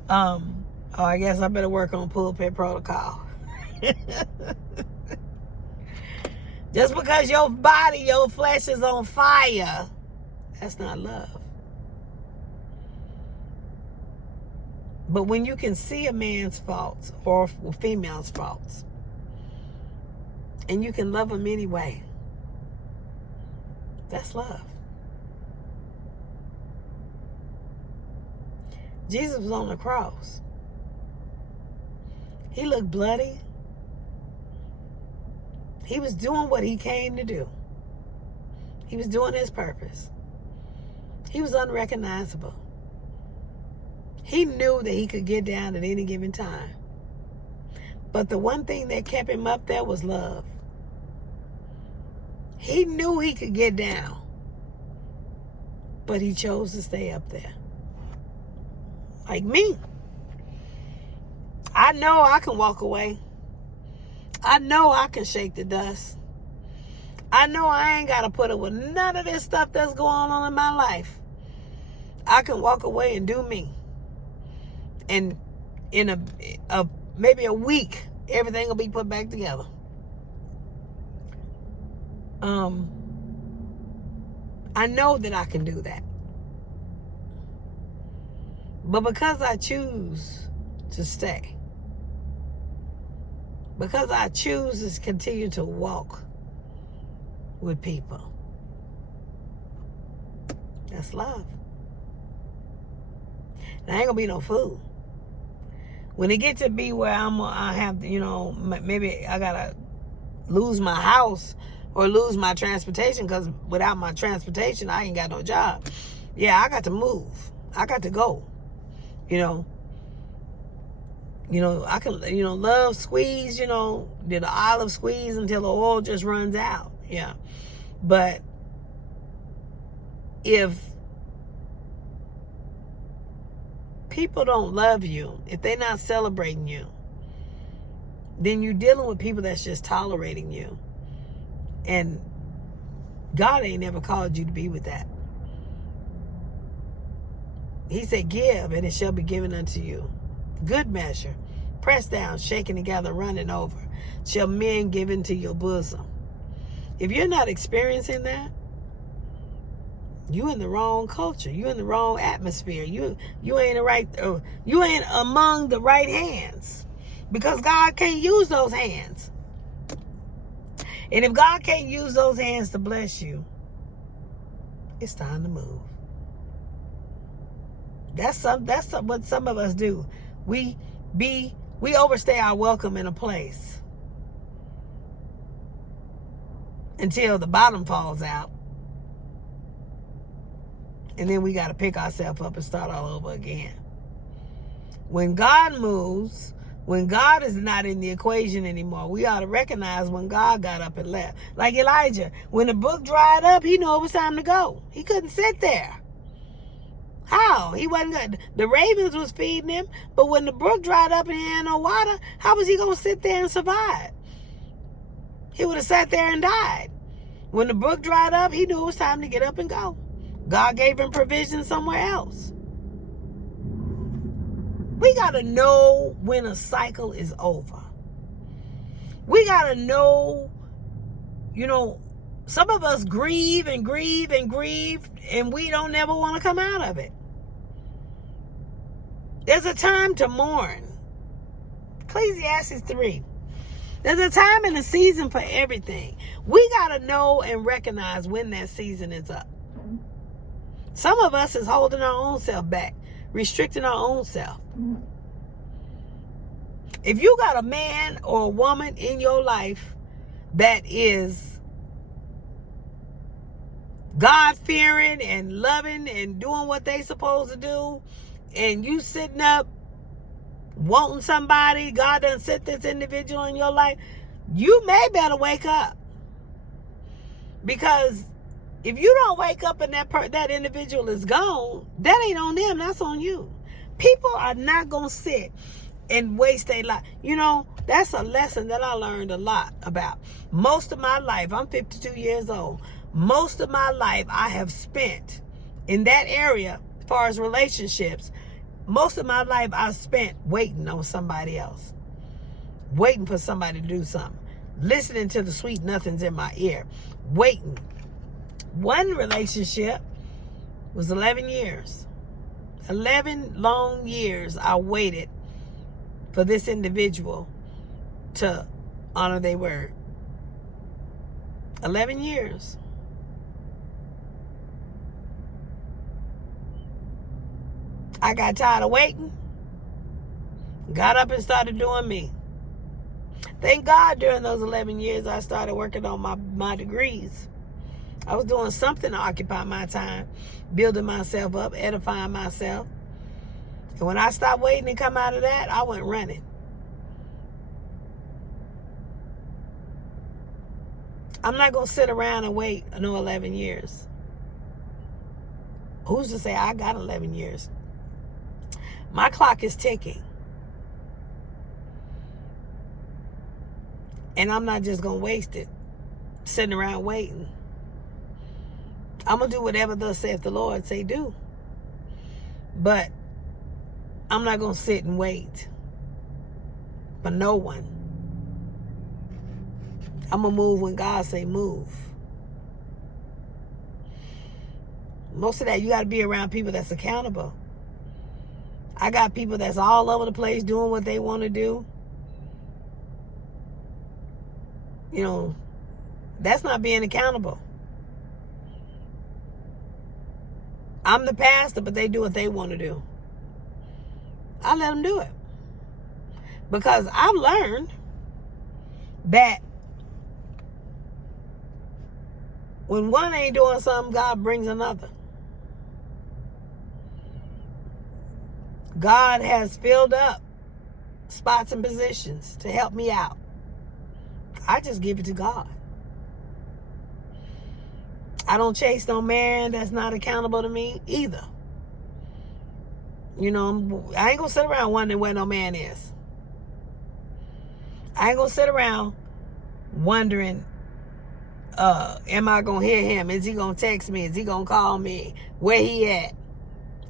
I guess I better work on pulpit protocol. Just because your body, your flesh is on fire, that's not love. But when you can see a man's faults or a female's faults, and you can love them anyway, that's love. Jesus was on the cross. He looked bloody. He was doing what he came to do. He was doing his purpose. He was unrecognizable. He knew that he could get down at any given time. But the one thing that kept him up there was love. He knew he could get down, but he chose to stay up there. Like me. I know I can walk away. I know I can shake the dust. I know I ain't got to put up with none of this stuff that's going on in my life. I can walk away and do me. And in a maybe a week, everything will be put back together. I know that I can do that. But because I choose to stay, because I choose to continue to walk with people, that's love. And I ain't gonna be no fool. When it gets to be where I have to, you know, maybe I gotta lose my house or lose my transportation, because without my transportation, I ain't got no job. Yeah, I got to move. I got to go. You know, I can, love squeeze, did the olive squeeze until the oil just runs out. Yeah. But if people don't love you, if they're not celebrating you, then you're dealing with people that's just tolerating you. And God ain't never called you to be with that. He said, give, and it shall be given unto you. Good measure, pressed down, shaken together, running over, shall men give into your bosom. If you're not experiencing that, you in the wrong culture. You in the wrong atmosphere. You ain't among the right hands, because God can't use those hands. And if God can't use those hands to bless you, it's time to move. That's what some of us do. We overstay our welcome in a place until the bottom falls out. And then we got to pick ourselves up and start all over again. When God moves, when God is not in the equation anymore, we ought to recognize when God got up and left. Like Elijah, when the brook dried up, he knew it was time to go. He couldn't sit there. How? He wasn't good. The ravens was feeding him, but when the brook dried up and he had no water, how was he going to sit there and survive? He would have sat there and died. When the brook dried up, he knew it was time to get up and go. God gave him provision somewhere else. We got to know when a cycle is over. We got to know some of us grieve and grieve and grieve, and we don't never want to come out of it. There's a time to mourn. Ecclesiastes 3. There's a time and a season for everything. We got to know and recognize when that season is up. Some of us is holding our own self back, restricting our own self. If you got a man or a woman in your life that is God-fearing and loving and doing what they supposed to do, and you sitting up wanting somebody, God done set this individual in your life, you may better wake up. Because if you don't wake up and that individual is gone, that ain't on them, that's on you. People are not going to sit and waste their life. That's a lesson that I learned a lot about. Most of my life, I'm 52 years old, most of my life I have spent in that area as far as relationships. Most of my life I've spent waiting on somebody else. Waiting for somebody to do something. Listening to the sweet nothings in my ear. Waiting. One relationship was 11 years. 11 long years I waited for this individual to honor their word. 11 years. I got tired of waiting. Got up and started doing me. Thank God during those 11 years I started working on my degrees. I was doing something to occupy my time, building myself up, edifying myself. And when I stopped waiting to come out of that, I went running. I'm not going to sit around and wait 11 years. Who's to say I got 11 years? My clock is ticking. And I'm not just going to waste it sitting around waiting. I'm going to do whatever thus saith the Lord say do. But I'm not going to sit and wait for no one. I'm going to move when God say move. Most of that, you got to be around people that's accountable. I got people that's all over the place doing what they want to do. That's not being accountable. I'm the pastor, but they do what they want to do. I let them do it. Because I've learned that when one ain't doing something, God brings another. God has filled up spots and positions to help me out. I just give it to God. I don't chase no man that's not accountable to me either. I ain't going to sit around wondering where no man is. I ain't going to sit around wondering, am I going to hear him? Is he going to text me? Is he going to call me? Where he at?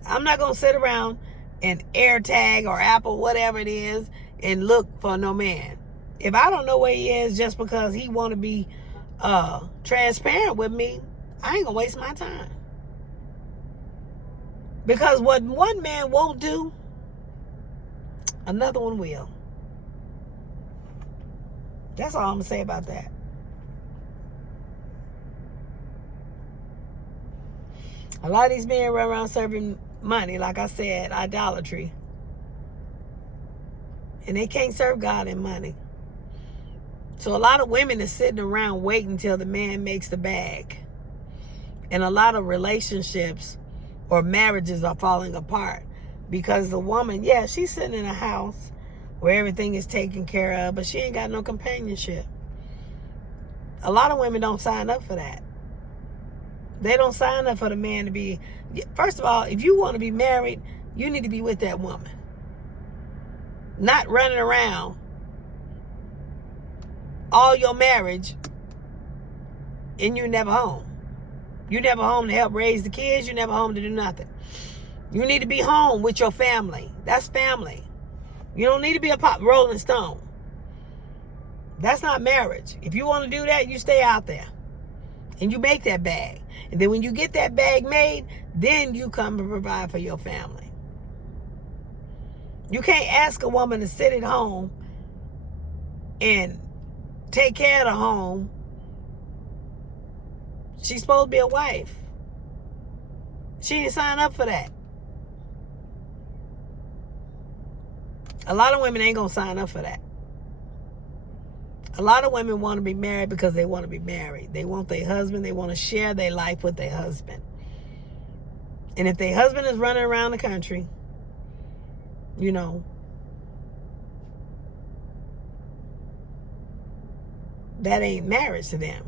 I'm not going to sit around and AirTag or Apple, whatever it is, and look for no man. If I don't know where he is just because he want to be transparent with me, I ain't going to waste my time. Because what one man won't do, another one will. That's all I'm going to say about that. A lot of these men run around serving money, like I said, idolatry. And they can't serve God in money. So a lot of women are sitting around waiting until the man makes the bag. And a lot of relationships or marriages are falling apart because the woman, she's sitting in a house where everything is taken care of, but she ain't got no companionship. A lot of women don't sign up for that. They don't sign up for the man to be... First of all, if you want to be married, you need to be with that woman. Not running around all your marriage and you never home. You never home to help raise the kids. You never home to do nothing. You need to be home with your family. That's family. You don't need to be a Rolling Stone. That's not marriage. If you want to do that, you stay out there and you make that bag. And then when you get that bag made, then you come and provide for your family. You can't ask a woman to sit at home and take care of the home. She's supposed to be a wife. She didn't sign up for that. A lot of women ain't going to sign up for that. A lot of women want to be married because they want to be married. They want their husband. They want to share their life with their husband. And if their husband is running around the country, you know, that ain't marriage to them.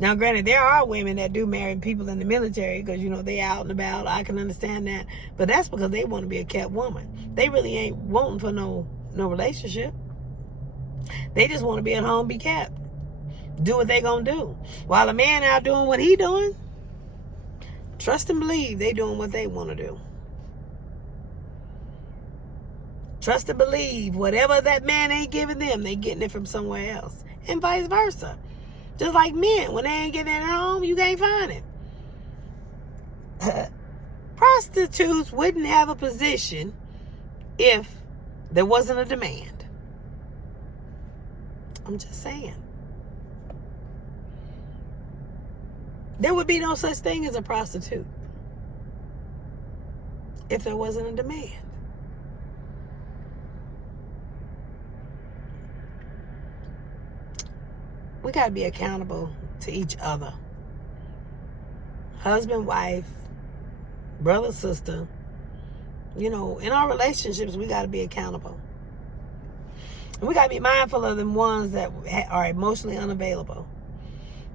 Now, granted, there are women that do marry people in the military because, you know, they out and about. I can understand that. But that's because they want to be a kept woman. They really ain't wanting for no relationship. They just want to be at home, be kept. Do what they gonna do. While a man out doing what he doing, trust and believe they doing what they want to do. Trust and believe whatever that man ain't giving them, they getting it from somewhere else. And vice versa. Just like men, when they ain't getting it at home, you can't find it. Prostitutes wouldn't have a position if there wasn't a demand. I'm just saying. There would be no such thing as a prostitute if there wasn't a demand. We got to be accountable to each other. Husband, wife, brother, sister. You know, in our relationships, we got to be accountable. And we got to be mindful of the ones that are emotionally unavailable.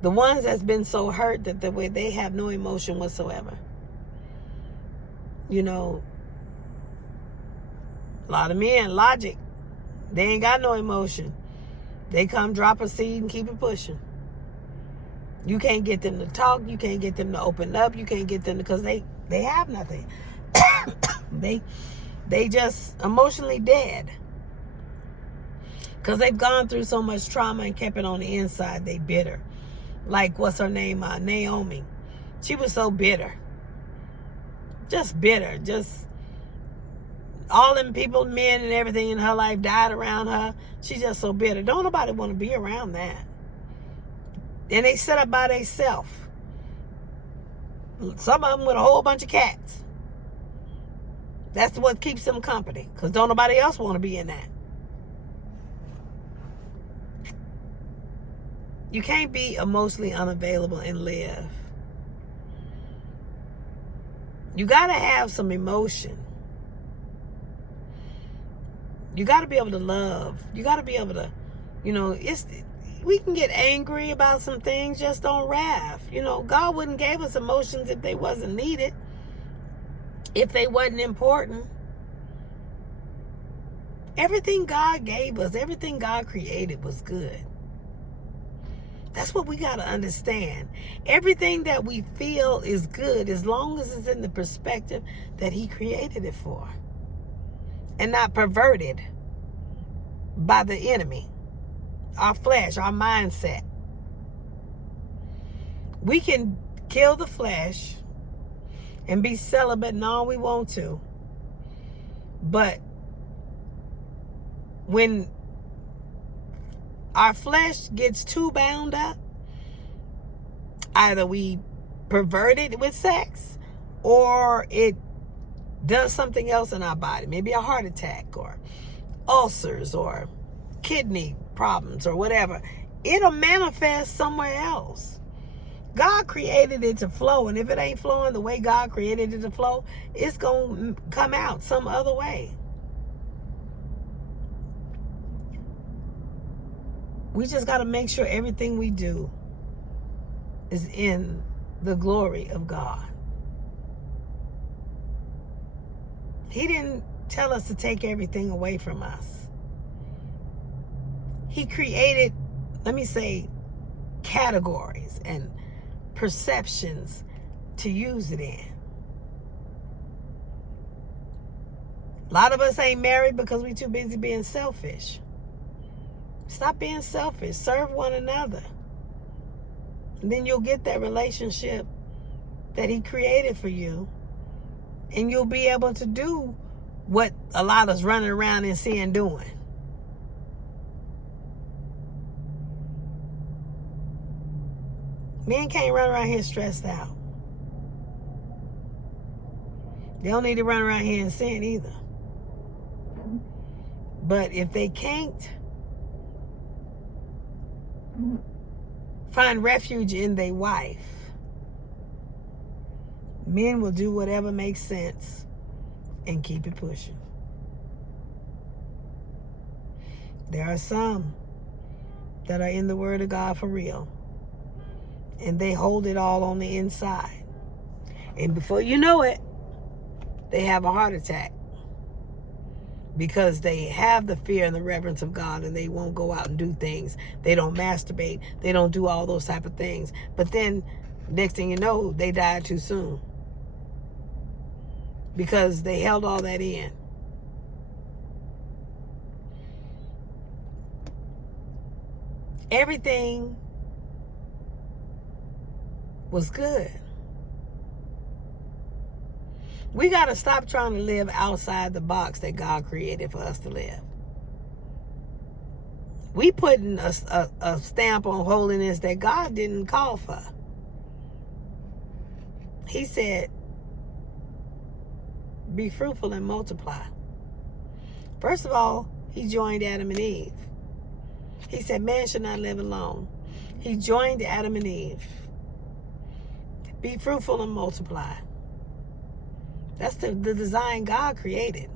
The ones that's been so hurt that they have no emotion whatsoever. You know, a lot of men, logic, they ain't got no emotion. They come drop a seed and keep it pushing. You can't get them to talk. You can't get them to open up. You can't get them because they have nothing. they just emotionally dead. Because they've gone through so much trauma and kept it on the inside. They bitter. Like, what's her name? Naomi. She was so bitter. Just bitter. Just all them people, men and everything in her life died around her. She's just so bitter. Don't nobody want to be around that. And they set up by themselves. Some of them with a whole bunch of cats. That's what keeps them company. Because don't nobody else want to be in that. You can't be emotionally unavailable and live. You got to have some emotion. You got to be able to love. You got to be able to, you know, we can get angry about some things, just don't wrath. You know, God wouldn't give us emotions if they wasn't needed, if they wasn't important. Everything God gave us, everything God created was good. That's what we got to understand. Everything that we feel is good as long as it's in the perspective that He created it for. And not perverted by the enemy, our flesh, our mindset. We can kill the flesh and be celibate and all we want to. But when our flesh gets too bound up, either we pervert it with sex or it does something else in our body, maybe a heart attack or ulcers or kidney problems or whatever. It'll manifest somewhere else. God created it to flow, and if it ain't flowing the way God created it to flow, it's going to come out some other way. We just got to make sure everything we do is in the glory of God. He didn't tell us to take everything away from us. He created, let me say, categories and perceptions to use it in. A lot of us ain't married because we're too busy being selfish. Stop being selfish. Serve one another. And then you'll get that relationship that he created for you. And you'll be able to do what a lot of us running around in sin doing. Men can't run around here stressed out. They don't need to run around here and sin either. But if they can't find refuge in their wife, men will do whatever makes sense and keep it pushing. There are some that are in the Word of God for real, and they hold it all on the inside. And before you know it, they have a heart attack because they have the fear and the reverence of God, and they won't go out and do things. They don't masturbate. They don't do all those type of things. But then next thing you know, they died too soon because they held all that in. Everything was good. We got to stop trying to live outside the box that God created for us to live. We putting a stamp on holiness that God didn't call for. He said, be fruitful and multiply. First of all, he joined Adam and Eve. He said, man should not live alone. He joined Adam and Eve. Be fruitful and multiply. That's the design God created.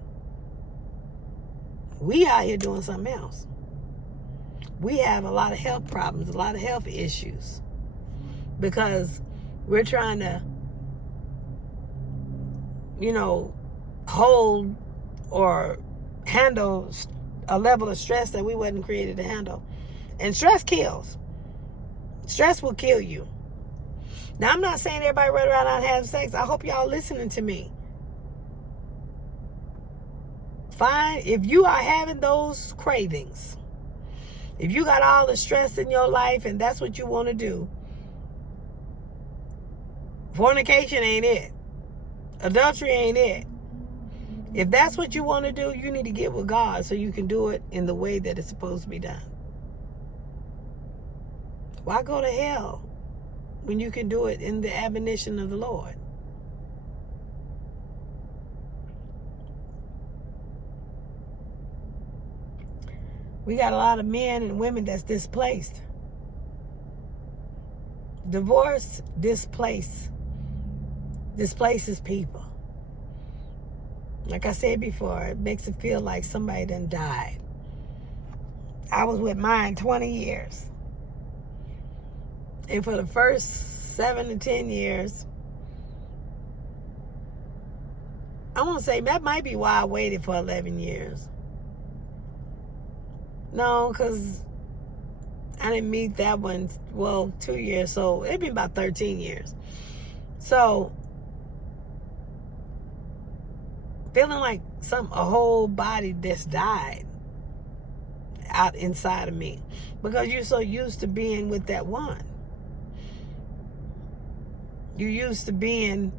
We out here doing something else. We have a lot of health problems, a lot of health issues, because we're trying to, hold or handle a level of stress that we wasn't created to handle. And stress kills. Stress will kill you. Now, I'm not saying everybody run around and have sex. I hope y'all listening to me. Fine, if you are having those cravings, if you got all the stress in your life and that's what you want to do, fornication ain't it. Adultery ain't it. If that's what you want to do, you need to get with God so you can do it in the way that it's supposed to be done. Why go to hell when you can do it in the admonition of the Lord? We got a lot of men and women that's displaced. Divorce displaces people. Like I said before, it makes it feel like somebody done died. I was with mine 20 years. And for the first 7 to 10 years, I want to say that might be why I waited for 11 years. No, because I didn't meet that one, 2 years. So it'd been about 13 years. So feeling like a whole body just died out inside of me, because you're so used to being with that one. You're used to being,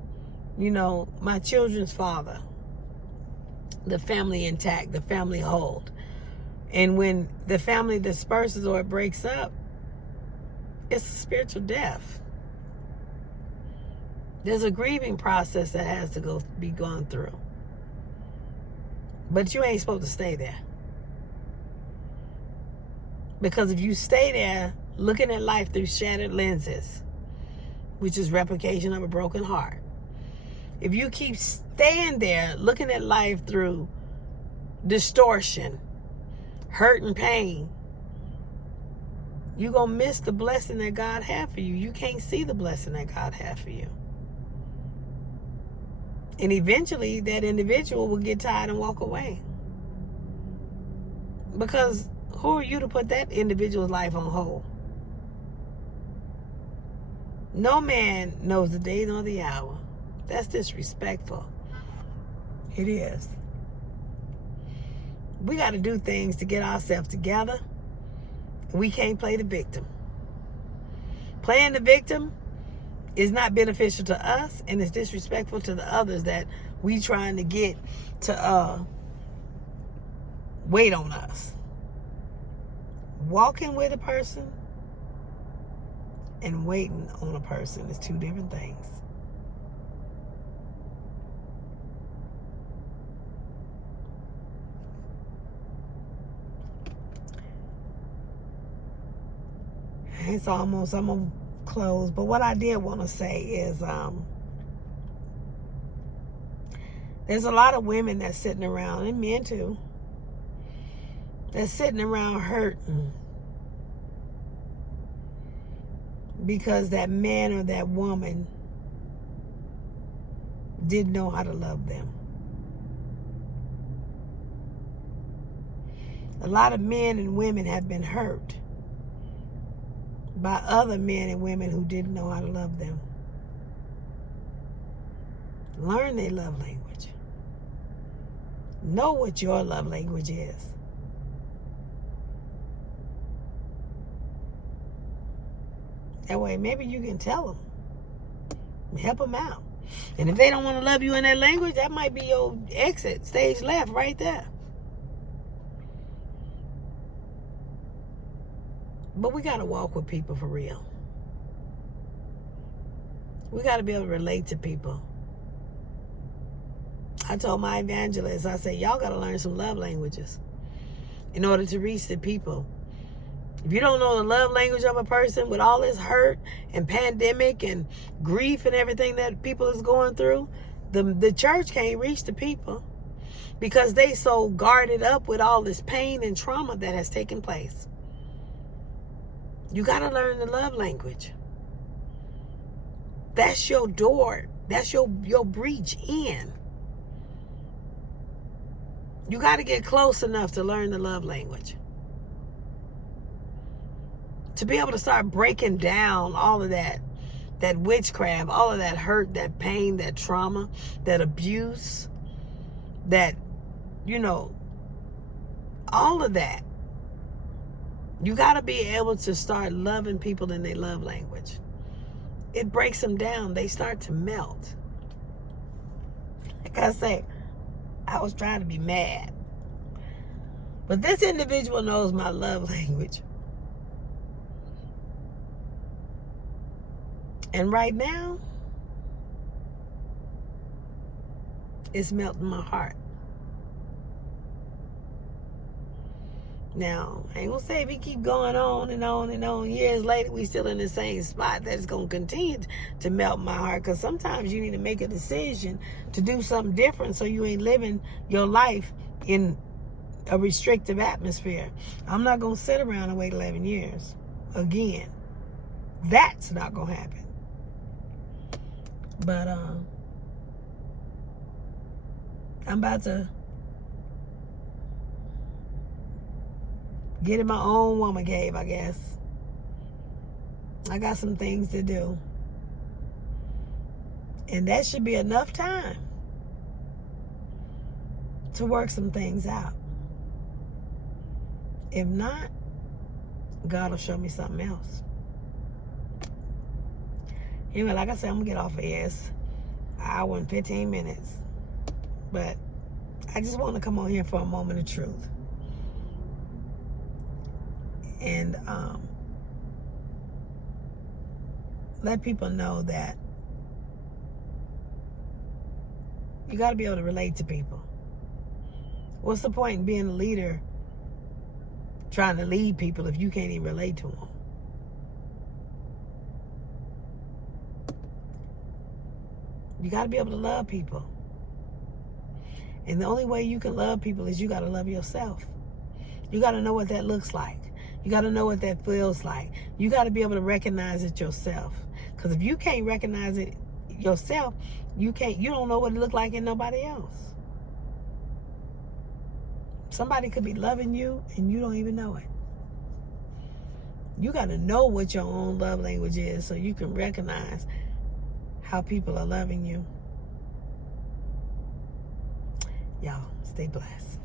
my children's father, the family intact, the family whole. And when the family disperses or it breaks up, it's a spiritual death. There's a grieving process that has to be gone through. But you ain't supposed to stay there. Because if you stay there looking at life through shattered lenses, which is replication of a broken heart, if you keep staying there looking at life through distortion, hurt and pain, you're going to miss the blessing that God had for you. You can't see the blessing that God had for you. And eventually that individual will get tired and walk away. Because who are you to put that individual's life on hold? No man knows the day nor the hour. That's disrespectful. It is. We got to do things to get ourselves together We can't play the victim. Playing the victim is not beneficial to us, and it's disrespectful to the others that we trying to get to wait on us. Walking with a person and waiting on a person is two different things. It's almost, I'm going to close, but what I did want to say is there's a lot of women that's sitting around, and men too, that's sitting around hurting because that man or that woman didn't know how to love them. A lot of men and women have been hurt by other men and women who didn't know how to love them. Learn their love language. Know what your love language is. That way, maybe you can tell them. Help them out. And if they don't want to love you in that language, that might be your exit, stage left right there. But we got to walk with people for real. We got to be able to relate to people. I told my evangelists, I said, y'all got to learn some love languages in order to reach the people. If you don't know the love language of a person with all this hurt and pandemic and grief and everything that people is going through, the church can't reach the people because they so guarded up with all this pain and trauma that has taken place. You got to learn the love language. That's your door. That's your breach in. You got to get close enough to learn the love language. To be able to start breaking down all of that witchcraft, all of that hurt, that pain, that trauma, that abuse, that, all of that. You got to be able to start loving people in their love language. It breaks them down. They start to melt. Like I say, I was trying to be mad. But this individual knows my love language. And right now, it's melting my heart. Now, I ain't gonna say if he keep going on and on and on, years later, we still in the same spot, that it's gonna continue to melt my heart. Because sometimes you need to make a decision to do something different so you ain't living your life in a restrictive atmosphere. I'm not gonna sit around and wait 11 years again. That's not gonna happen. But I'm about to get in my own woman cave, I guess. I got some things to do. And that should be enough time to work some things out. If not, God will show me something else. Anyway, like I said, I'm going to get off of here. It's an hour and 15 minutes. But I just want to come on here for a moment of truth. And let people know that you got to be able to relate to people. What's the point in being a leader trying to lead people if you can't even relate to them? You got to be able to love people. And the only way you can love people is you got to love yourself. You got to know what that looks like. You got to know what that feels like. You got to be able to recognize it yourself. Because if you can't recognize it yourself, you don't know what it looked like in nobody else. Somebody could be loving you and you don't even know it. You got to know what your own love language is so you can recognize how people are loving you. Y'all, stay blessed.